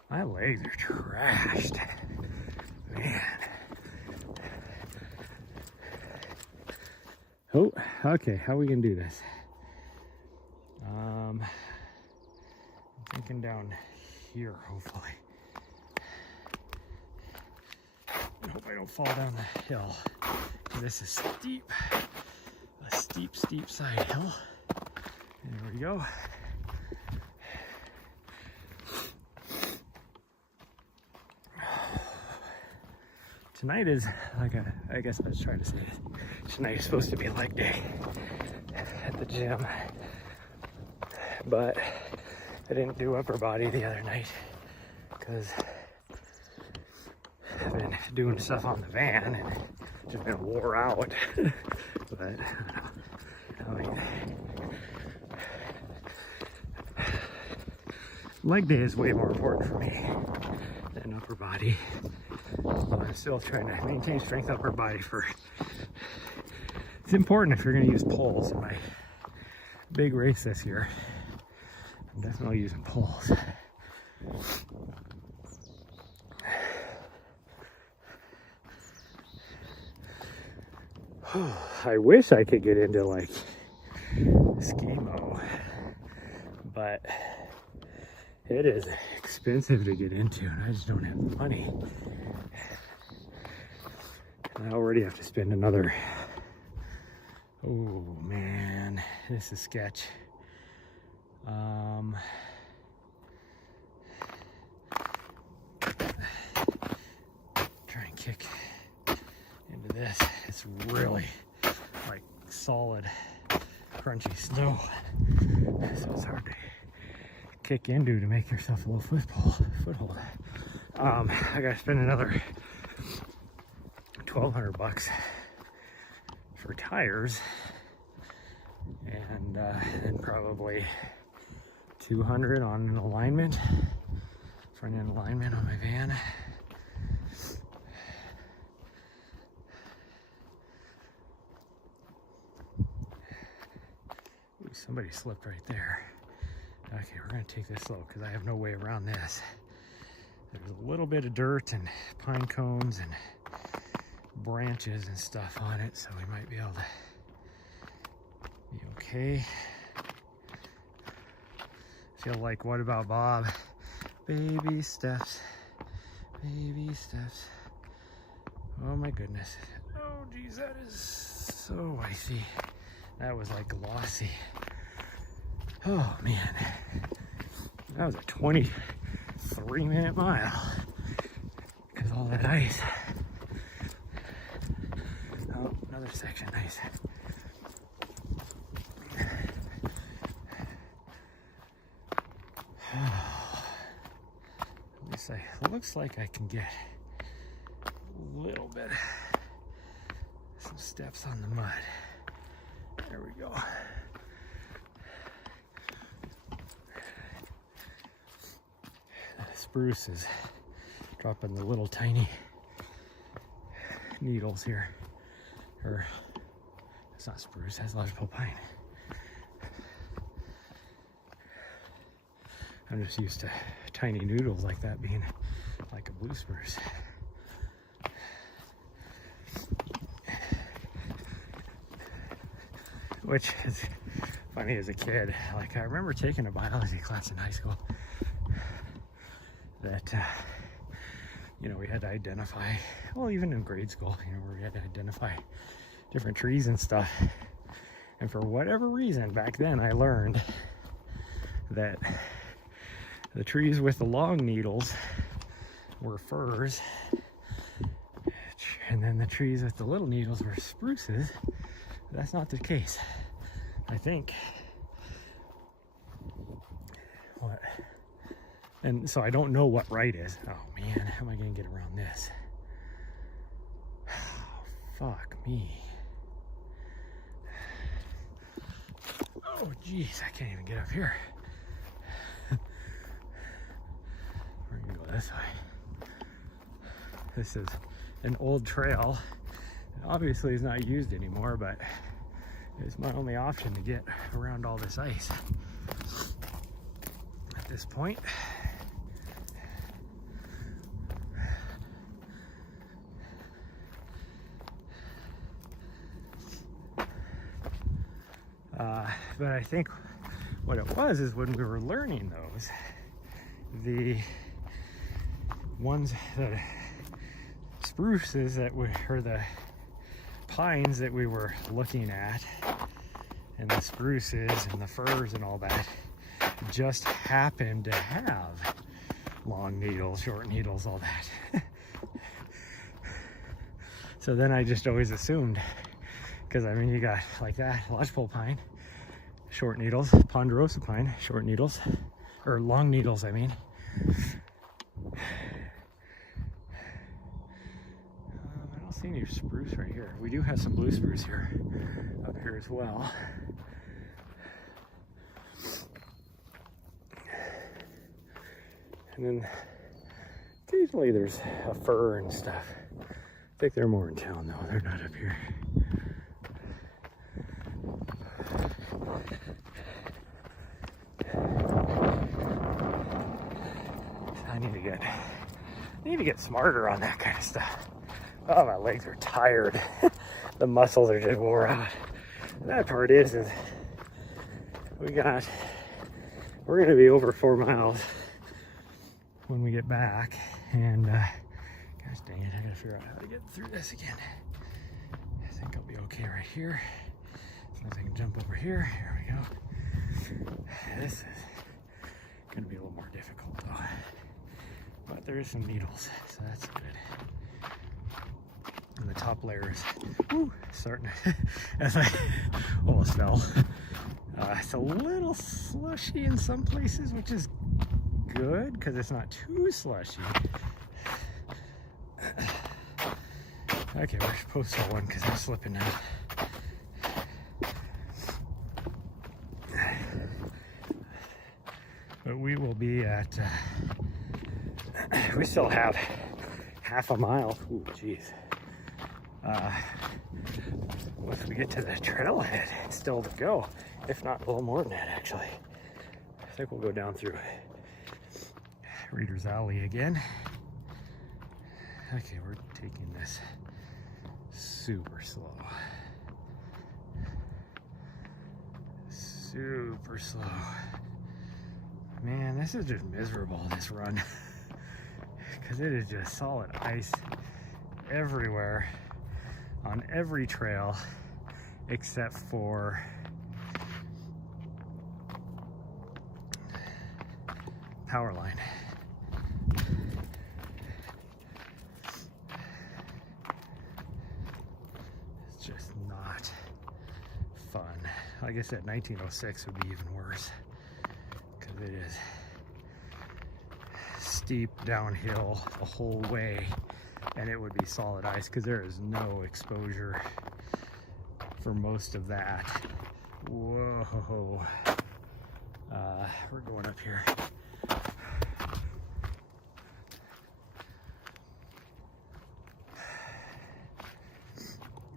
My legs are trashed, man. Oh, okay, how are we gonna do this? I'm thinking down here, hopefully. I hope I don't fall down the hill. This is steep, a steep side hill. There we go. Tonight is like I guess I was trying to say this. Tonight is supposed to be leg day at the gym. But I didn't do upper body the other night because I've been doing stuff on the van and just been wore out. But I mean, leg day is way more important for me than upper body. But I'm still trying to maintain strength upper body for. It's important if you're going to use poles in my big race this year. I'm definitely using poles. I wish I could get into like skimo, but it is expensive to get into and I just don't have the money. And I already have to spend another, oh man, this is sketch. Try and kick into this. It's really like solid, crunchy snow. So it's hard to kick into to make yourself a little foothold. I gotta spend another $1,200 for tires, and then probably $200 on an alignment, front end alignment on my van. Ooh, somebody slipped right there. Okay, we're gonna take this slow because I have no way around this. There's a little bit of dirt and pine cones and branches and stuff on it, so we might be able to be okay. Feel like, what about Bob? Baby steps, baby steps. Oh my goodness. Oh geez, that is so icy. That was like glossy. Oh man, that was a 23-minute mile because all that ice. Oh, another section, nice. At least it looks like I can get a little bit, some steps on the mud. There we go. Spruce is dropping the little tiny needles here. Or it's not spruce, that's lodgepole pine. I'm just used to tiny noodles like that being like a blue spruce. Which is funny as a kid. Like, I remember taking a biology class in high school that, you know, we had to identify, well, even in grade school, you know, where we had to identify different trees and stuff. And for whatever reason, back then I learned that the trees with the long needles were firs, and then the trees with the little needles were spruces. That's not the case, I think. What? And so I don't know what right is. Oh man, how am I gonna get around this? Oh, fuck me. Oh geez, I can't even get up here. We're gonna go this way. This is an old trail. Obviously it's not used anymore, but it's my only option to get around all this ice at this point. But I think what it was is when we were learning those, the ones that spruces that were, or the pines that we were looking at, and the spruces and the firs and all that, just happened to have long needles, short needles, all that. So then I just always assumed, because I mean, you got like that lodgepole pine, short needles, ponderosa pine, short needles, or long needles, I mean. I don't see any spruce right here. We do have some blue spruce here, up here as well. And then occasionally there's a fir and stuff. I think they're more in town though, they're not up here. I need to get smarter on that kind of stuff. Oh, my legs are tired. The muscles are just wore out. That part is we're gonna be over 4 miles when we get back, and gosh dang it, I gotta figure out how to get through this again. I think I'll be okay right here. As long as I can jump over here. Here we go. This is gonna be a little more difficult though. But there is some needles, so that's good. And the top layer is starting to, as I almost fell. It's a little slushy in some places, which is good because it's not too slushy. Okay, we're supposed to one because I'm slipping now. But we will be at, we still have half a mile. Ooh, geez. Once we get to the trailhead, it's still to go. If not, a little more than that, actually. I think we'll go down through Reader's Alley again. Okay, we're taking this super slow. Super slow. Man, this is just miserable, this run. Because it is just solid ice everywhere on every trail except for power line. It's just not fun. Like I said, 1906 would be even worse because it is steep downhill the whole way, and it would be solid ice because there is no exposure for most of that. Whoa. We're going up here.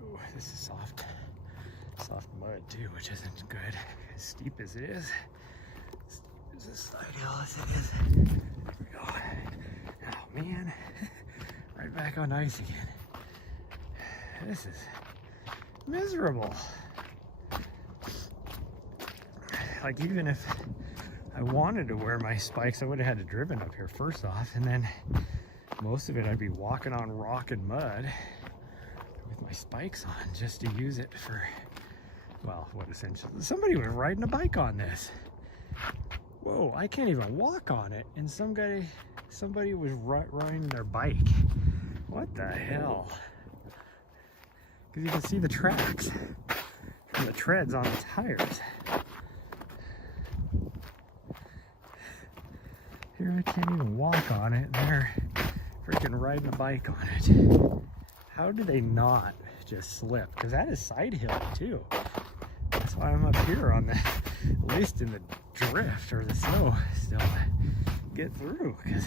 Ooh, this is soft mud too, which isn't good. As steep as it is, steep as this slide hill as it is. There we go. Oh man. back on ice again. This is miserable. Like, even if I wanted to wear my spikes, I would have had to driven up here first off, and then most of it I'd be walking on rock and mud with my spikes on just to use it for, well, what essentially, somebody was riding a bike on this. Whoa, I can't even walk on it, and somebody was riding their bike. What the hell? Because you can see the tracks from the treads on the tires. Here I can't even walk on it, and they're freaking riding a bike on it. How do they not just slip? Because that is side hill too. That's why I'm up here on the, at least in the drift or the snow still to get through. Because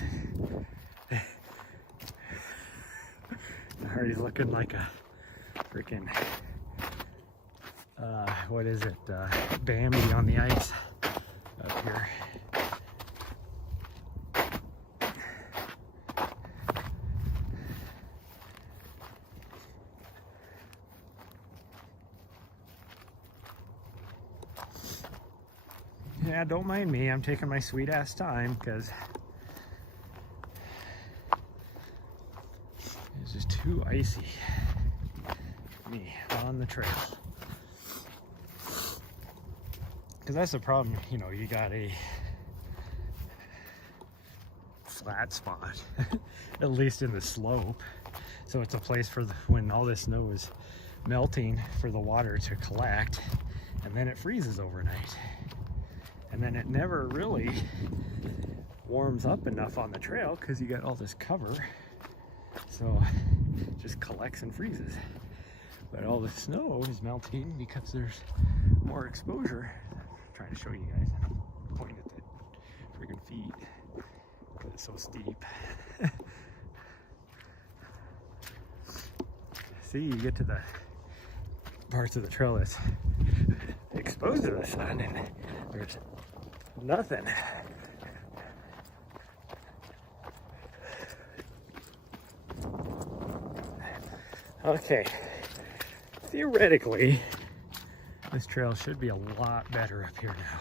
Nahri's looking like a freaking, what is it, Bambi on the ice up here. Yeah, don't mind me. I'm taking my sweet ass time because it's just too icy for me on the trail. Because that's the problem, you know, you got a flat spot, at least in the slope. So it's a place for when all this snow is melting for the water to collect, and then it freezes overnight. And then it never really warms up enough on the trail because you got all this cover. So it just collects and freezes. But all the snow is melting because there's more exposure. I'm trying to show you guys. I'm pointing at the freaking feet because it's so steep. See, you get to the parts of the trail that's exposed to the sun and there's nothing. Okay, theoretically, this trail should be a lot better up here now.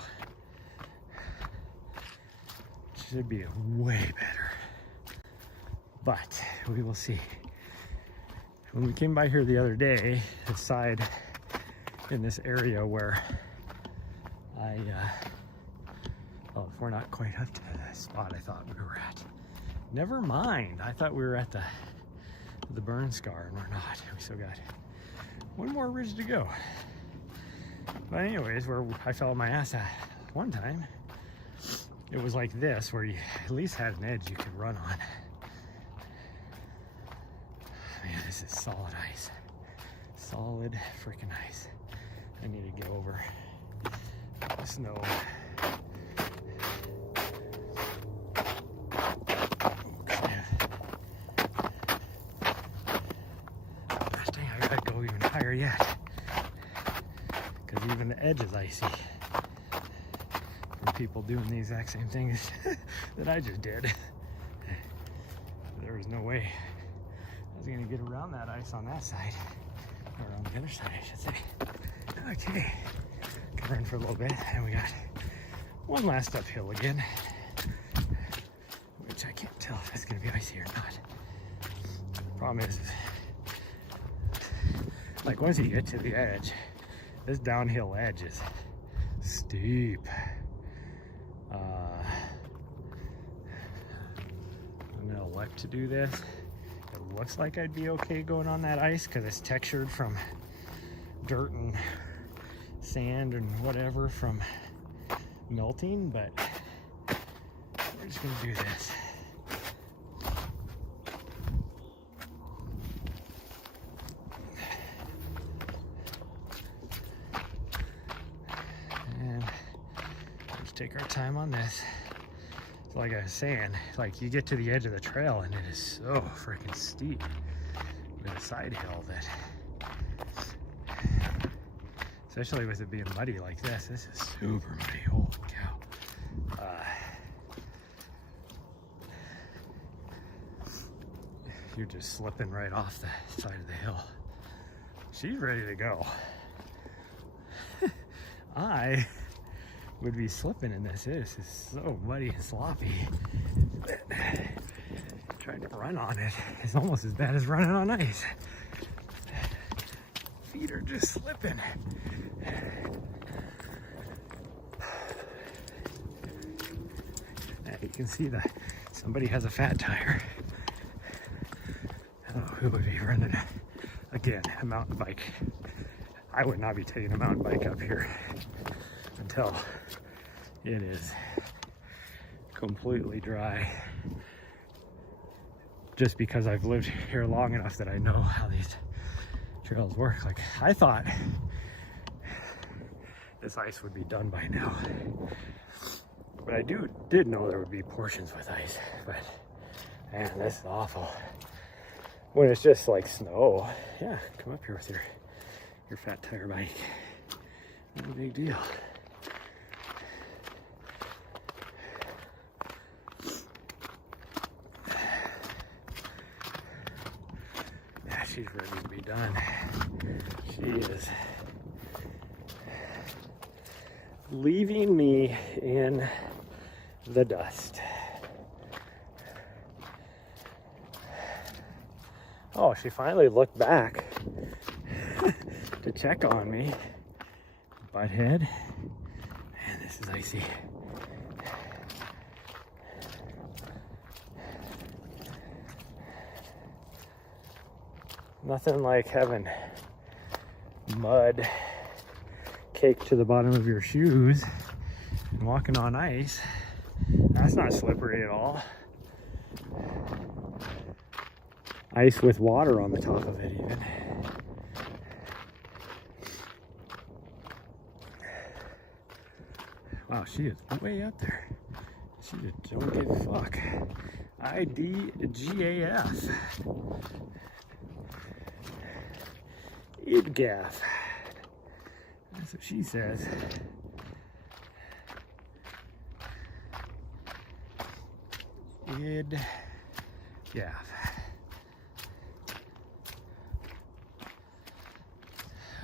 It should be way better, but we will see. When we came by here the other day, the side in this area where well, if we're not quite up to the spot I thought we were at. Never mind, I thought we were at the burn scar, and we're not. We still got one more ridge to go. But anyways, where I fell on my ass at one time, it was like this, where you at least had an edge you could run on. Man, this is solid ice. Solid freaking ice. I need to get over the snow. Gosh dang, I gotta go even higher yet. Because even the edge is icy. From people doing the exact same things that I just did. There was no way I was gonna get around that ice on that side. Or on the other side, I should say. Okay, can run for a little bit, and we got one last uphill again, which I can't tell if it's gonna be icy or not. Problem is, like once you get to the edge, this downhill edge is steep. I'm gonna elect to do this. It looks like I'd be okay going on that ice because it's textured from dirt and sand and whatever from melting, but we're just gonna do this. And let's take our time on this. So like I was saying, like you get to the edge of the trail and it is so freaking steep with a side hill that, especially with it being muddy like this is super muddy, holy cow. You're just slipping right off the side of the hill. She's ready to go. I would be slipping in this. This is so muddy and sloppy. Trying to run on it is almost as bad as running on ice. Feet are just slipping. You can see that somebody has a fat tire. Oh, who would be running, again, a mountain bike? I would not be taking a mountain bike up here until it is completely dry. Just because I've lived here long enough that I know how these trails work. Like, I thought this ice would be done by now. But I did know there would be portions with ice. But man, this is awful. When it's just like snow, yeah, come up here with your fat tire bike. Not a big deal. Yeah, she's ready to be done. She is leaving me in the dust. Oh, she finally looked back to check on me. Butthead. Man, this is icy. Nothing like having mud caked to the bottom of your shoes and walking on ice. That's not slippery at all. Ice with water on the top of it even. Wow, she is way up there. She just don't give a fuck. IDGAF. IDGAF. That's what she says. IDGAF.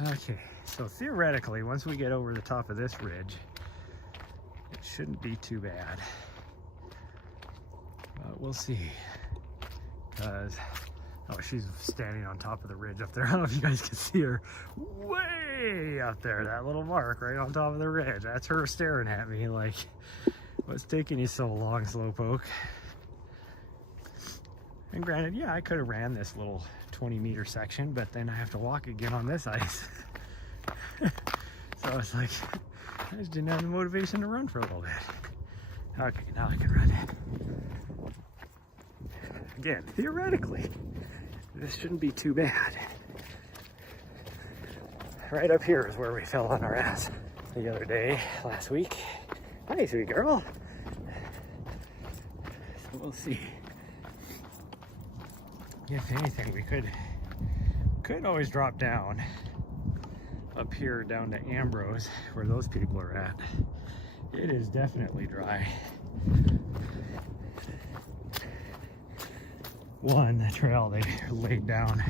Okay, so theoretically, once we get over the top of this ridge, it shouldn't be too bad. But we'll see. Because, oh, she's standing on top of the ridge up there. I don't know if you guys can see her way up there. That little mark right on top of the ridge. That's her staring at me like, what's taking you so long, Slowpoke? And granted, yeah, I could have ran this little 20-meter section, but then I have to walk again on this ice. So it's like, I just didn't have the motivation to run for a little bit. Okay, now I can run. Again, theoretically, this shouldn't be too bad. Right up here is where we fell on our ass the other day, last week. Hi, sweet girl. So we'll see. If anything, we could always drop down up here down to Ambrose, where those people are at. It is definitely dry. One, the trail they laid down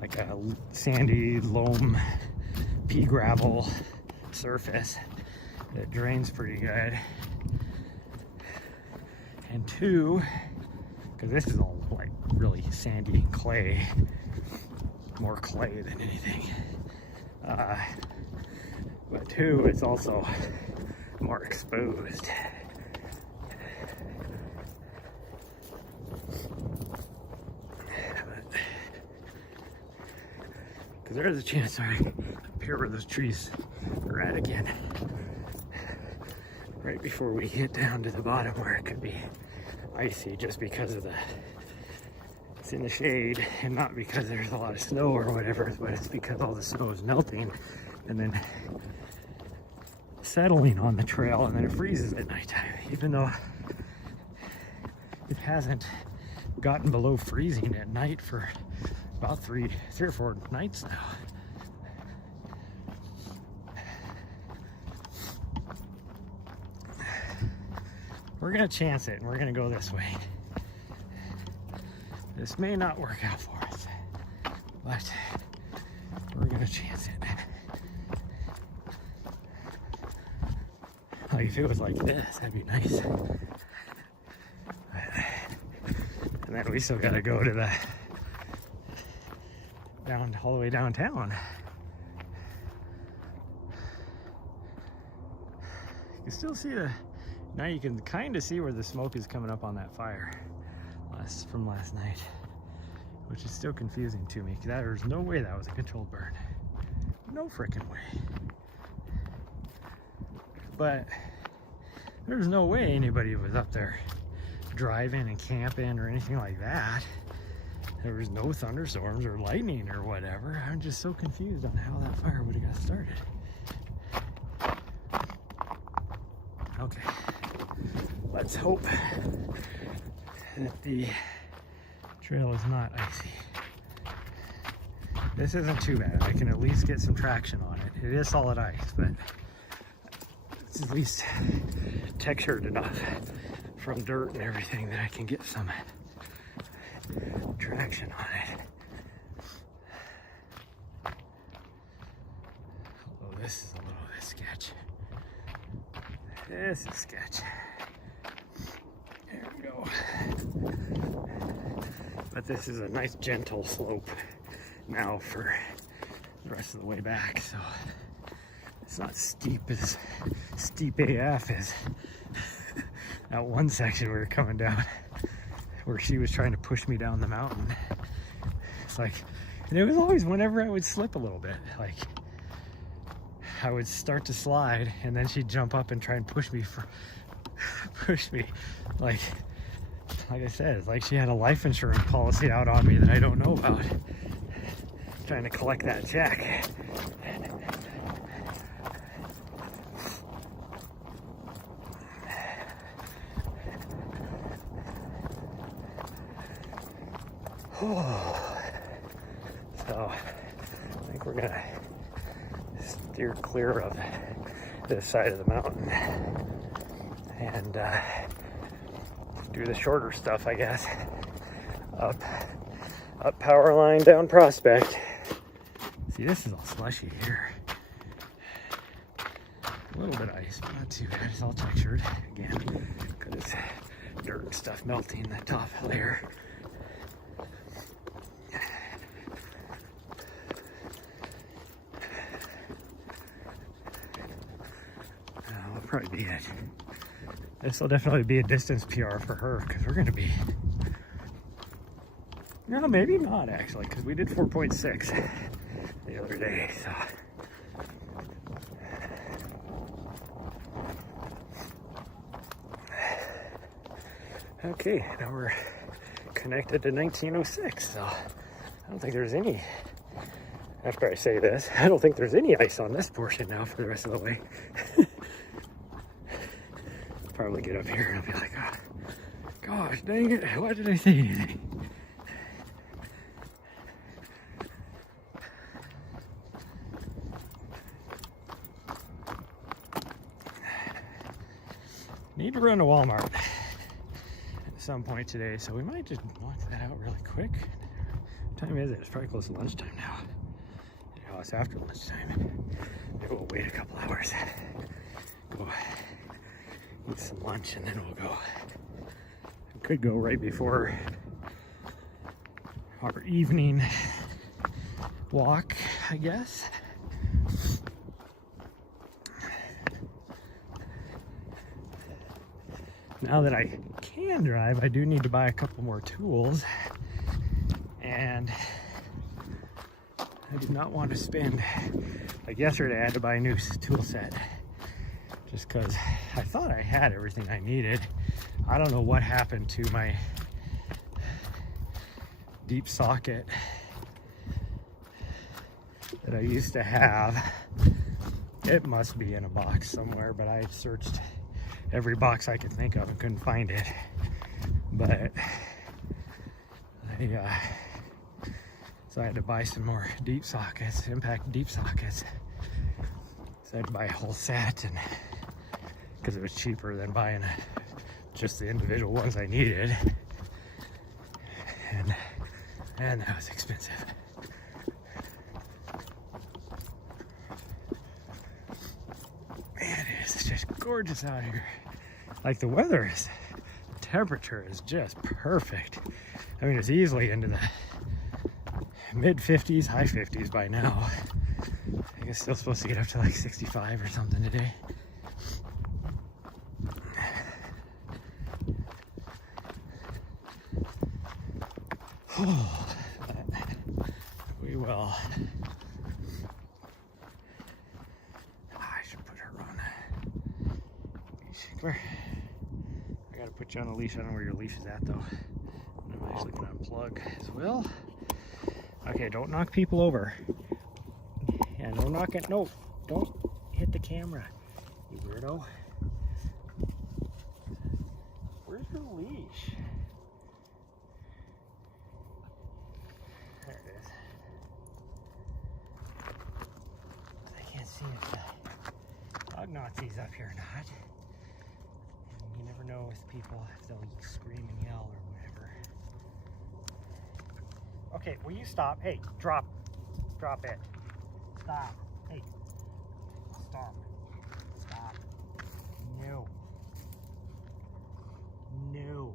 like a sandy loam pea gravel surface that drains pretty good. And two, because this is all like really sandy and clay, more clay than anything. But two, it's also more exposed. Because there is a chance up here where those trees are at again. Right before we get down to the bottom where it could be icy just because of it's in the shade and not because there's a lot of snow or whatever, but it's because all the snow is melting and then settling on the trail, and then it freezes at nighttime, even though it hasn't gotten below freezing at night for about three or four nights now. We're gonna chance it and we're gonna go this way. This may not work out for us, but we're gonna chance it. Like if it was like this, that'd be nice. And then we still gotta go to the all the way downtown. You can still see now you can kind of see where the smoke is coming up on that fire from last night, which is still confusing to me because there's no way that was a controlled burn. No freaking way. But there's no way anybody was up there driving and camping or anything like that. There was no thunderstorms or lightning or whatever. I'm just so confused on how that fire would have got started. Okay, let's hope that the trail is not icy. This isn't too bad. I can at least get some traction on it. It is solid ice, but it's at least textured enough from dirt and everything that I can get some traction on it. Although this is a little bit sketch. This is sketch. There we go. But this is a nice gentle slope now for the rest of the way back, so it's not steep AF as that one section we were coming down where she was trying to push me down the mountain. It's like, and it was always whenever I would slip a little bit, like I would start to slide and then she'd jump up and try and push me like I said, it's like she had a life insurance policy out on me that I don't know about, trying to collect that check. So I think we're gonna steer clear of this side of the mountain and do the shorter stuff, I guess. Up Power Line, down Prospect. See, this is all slushy here. A little bit of ice, but not too bad. It's all textured again because it's dirt and stuff melting the top layer. Probably be it. This will definitely be a distance PR for her because we're going to be, no, maybe not actually, because we did 4.6 the other day. So okay, now we're connected to 1906. So I don't think there's any, after I say this, I don't think there's any ice on this portion now for the rest of the way. Probably get up here and I'll be like, oh, gosh dang it, why did I say anything? Need to run to Walmart at some point today, so we might just knock that out really quick. What time is it? It's probably close to lunchtime now. Oh, it's after lunchtime. Maybe we'll wait a couple hours. Go eat some lunch and then we'll go. We could go right before our evening walk, I guess. Now that I can drive, I do need to buy a couple more tools, and I do not want to spend, like yesterday I had to buy a new tool set just because I thought I had everything I needed. I don't know what happened to my deep socket that I used to have. It must be in a box somewhere, but I searched every box I could think of and couldn't find it. But so I had to buy some more deep sockets, impact deep sockets. So I had to buy a whole set, and because it was cheaper than buying just the individual ones I needed. And And that was expensive. Man, it is just gorgeous out here. Like the weather is, the temperature is just perfect. I mean, it's easily into the mid 50s, high 50s by now. I think it's still supposed to get up to like 65 or something today. Oh, we will. I should put her on. Where? I gotta put you on a leash. I don't know where your leash is at though. I'm actually gonna unplug as well. Okay, don't knock people over. Yeah, no knocking. No, don't hit the camera, you weirdo. Where's your leash? There it is. I can't see if the dog Nazi's up here or not. And you never know with people if they'll scream and yell or whatever. Okay, will you stop? Hey, drop it. Stop. Hey, stop. Stop. No. No.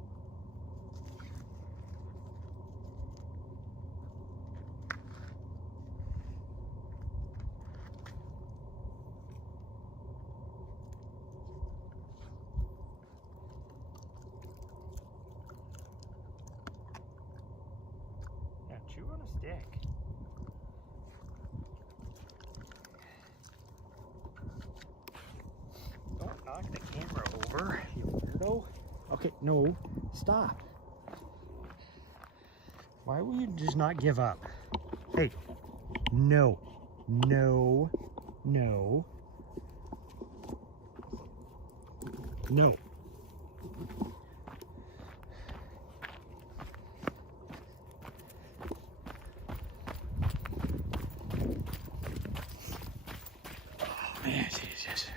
Yeah, chew on a stick. Don't knock the camera over, you weirdo. Okay, no, stop. Why will you just not give up? Hey, no, no, no, no. Oh man, she's just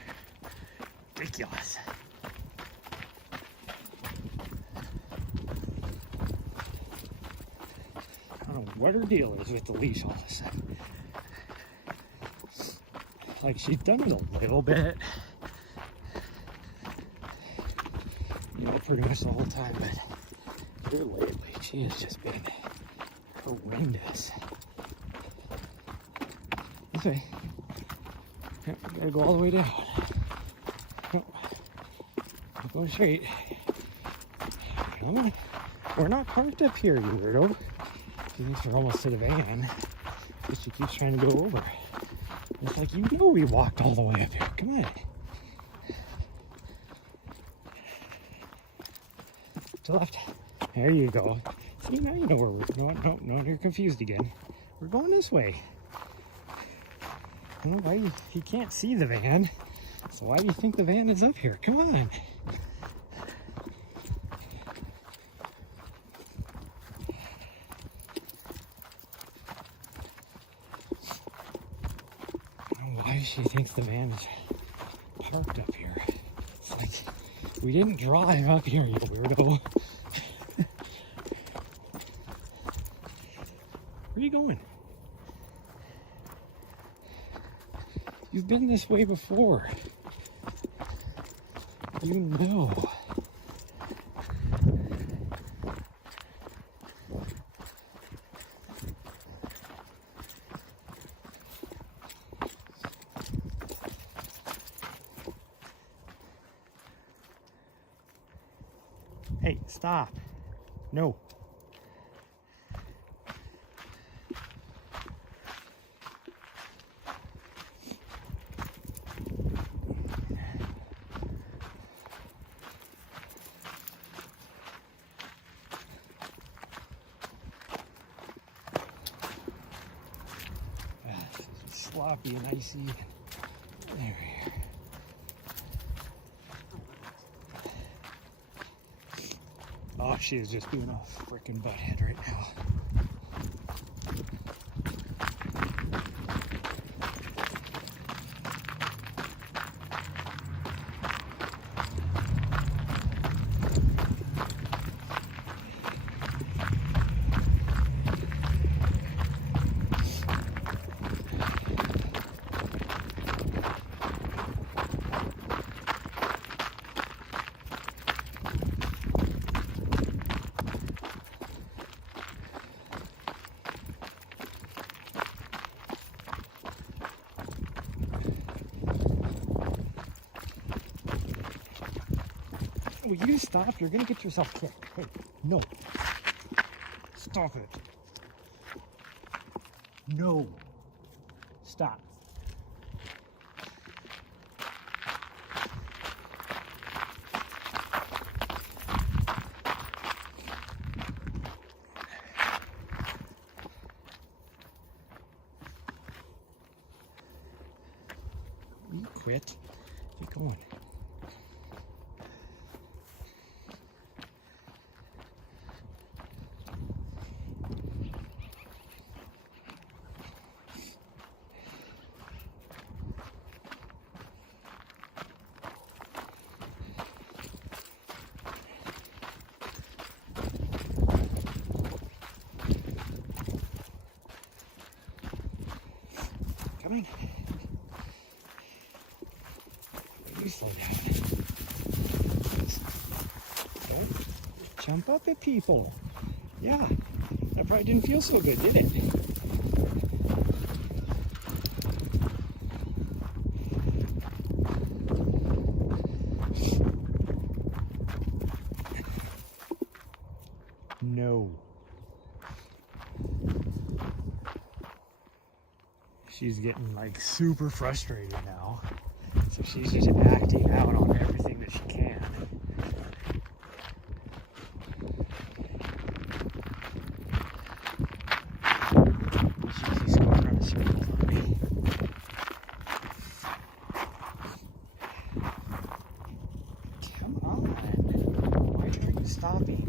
ridiculous. I don't know what her deal is with the leash all of a sudden. Like she's done it a little bit, you know, pretty much the whole time, but here lately she has just been horrendous. This way. Yep, gotta go all the way down. No, I'm going straight. Come on. We're not parked up here, you weirdo. She thinks we're almost to the van. But she keeps trying to go over. It's like, you know we walked all the way up here. Come on. To the left. There you go. See, now you know where we're going. No, you're confused again. We're going this way. I don't know why he can't see the van. So why do you think the van is up here? Come on. Why she thinks the van is parked up here. It's like, we didn't drive up here, you weirdo. Where are you going? You've been this way before. You know. Hey, stop. No. Sloppy and icy. There we are. Oh, she is just doing a freaking butthead right now. Will you stop? You're gonna get yourself kicked. Hey, no. Stop it. No. Stop. Will you quit? Keep going. Come on. You slow down. Don't jump up at people. Yeah, that probably didn't feel so good, did it? No. She's getting like super frustrated now. So she's just acting out on everything that she can. She keeps going around in circles on me. Come on. Why are you stopping?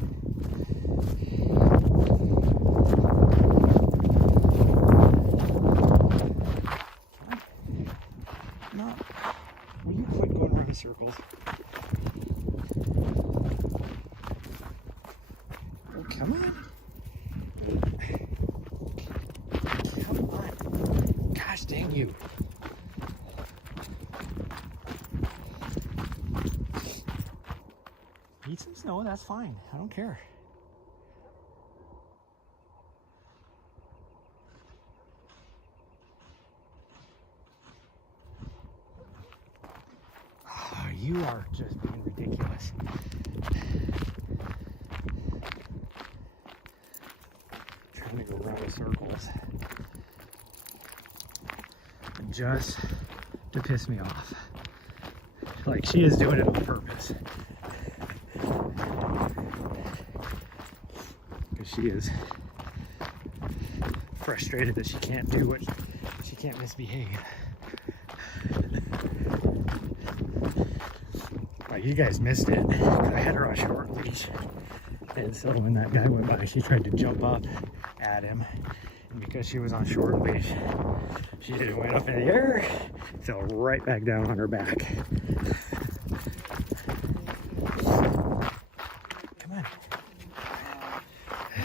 No. Will you quit going around in circles? Oh, come on. Come on. Gosh dang you. Eat some snow, that's fine. I don't care. You are just being ridiculous. Trying to go around in circles. Just to piss me off. Like she is doing it on purpose. Because she is frustrated that she can't do what she can't misbehave. You guys missed it. I had her on short leash. And so when that guy went by, she tried to jump up at him. And because she was on short leash, she just went up in the air, fell right back down on her back. Come on.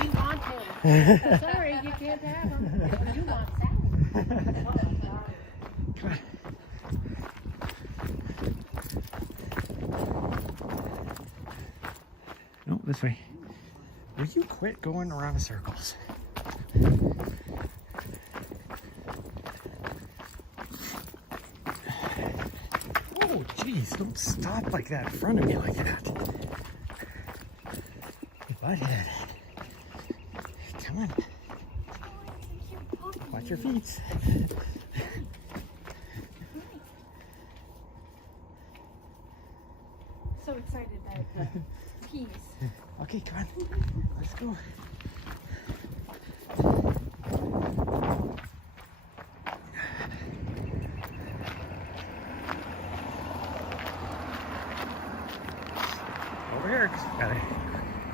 You want him. Sorry, you can't have him. You want that. Come on. No, this way. Will you quit going around in circles? Oh, jeez, don't stop like that in front of me like that. Butthead. Come on. Watch your feet. So excited about the peas. Okay, come on. Let's go. Over here, gotta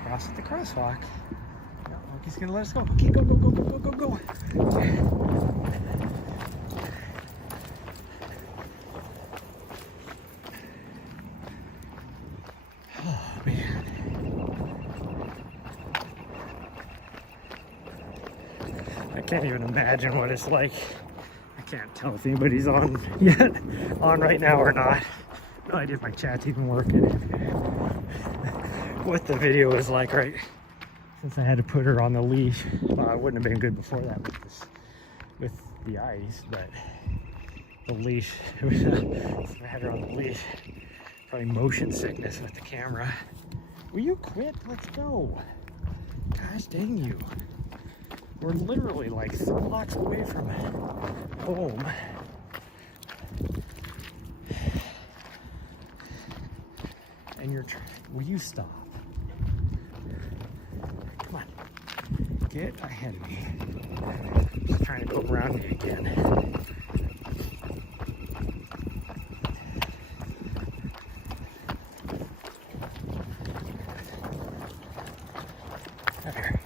cross at the crosswalk. No, Monkey's gonna let us go. Okay, go, go, go, go, go, go, go. Oh, man. I can't even imagine what it's like. I can't tell if anybody's on yet, on right now or not. No idea if my chat's even working. What the video is like, right? Since I had to put her on the leash. Well, it wouldn't have been good before that with the ice, but the leash, since I had her on the leash, Probably motion sickness with the camera. Will you quit? Let's go. Gosh dang you. We're literally like 3 blocks away from home. And you're will you stop? Come on. Get ahead of me. She's trying to go around me again. There.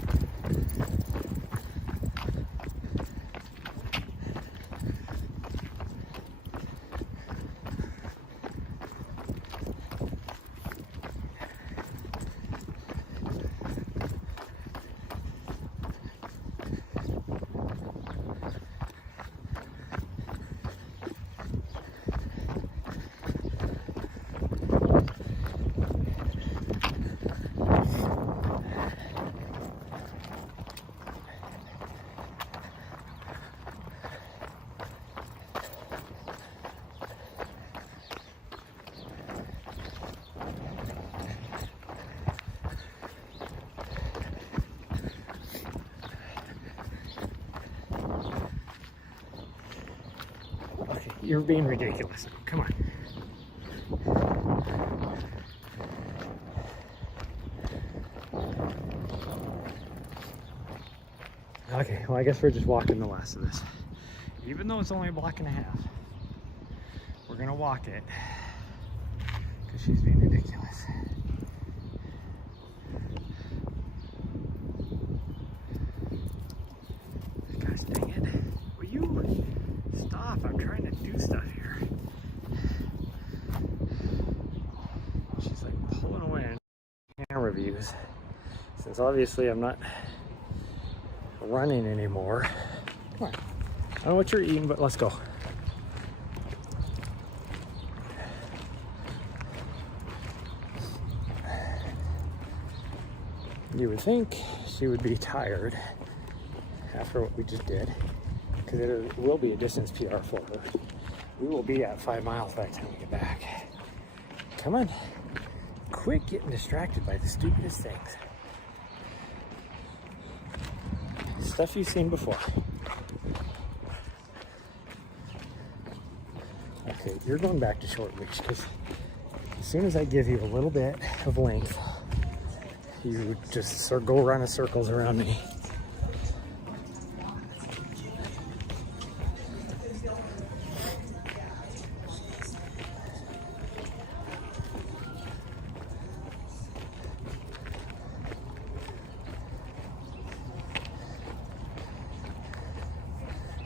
Okay, you're being ridiculous. Come on. Okay, well I guess we're just walking the last of this. Even though it's only a block and a half, we're gonna walk it because she's being ridiculous. Gosh dang it. Will you stop? I'm trying to do stuff here. She's like pulling away on camera views. Since obviously I'm not running anymore. Come on. I don't know what you're eating, but let's go. You would think she would be tired after what we just did, because it will be a distance PR for her. We will be at 5 miles by the time we get back. Come on. Quit getting distracted by the stupidest things. Stuff you've seen before. Okay, you're going back to short leash because as soon as I give you a little bit of length, you just sort of go around in circles around me.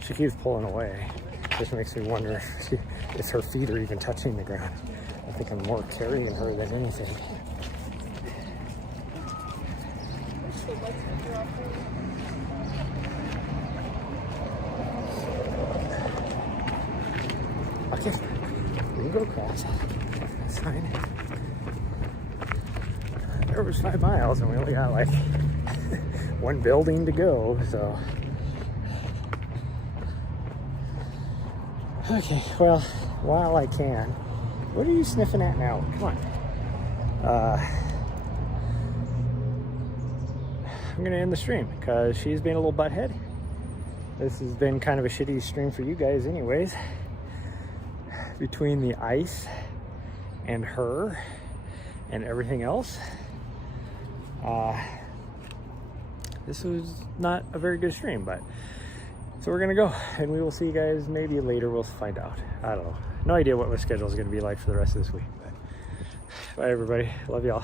She keeps pulling away. Just makes me wonder if her feet are even touching the ground. I think I'm more carrying her than anything. Okay, we can go across. That's fine. There was 5 miles and we only got like 1 building to go, so. Okay, well, while I can, what are you sniffing at now? Come on. I'm gonna end the stream because she's being a little butthead. This has been kind of a shitty stream for you guys anyways. Between the ice and her and everything else, this was not a very good stream, but so we're gonna go and we will see you guys maybe later. We'll find out. I don't know. No idea what my schedule is gonna be like for the rest of this week. But bye everybody. Love y'all.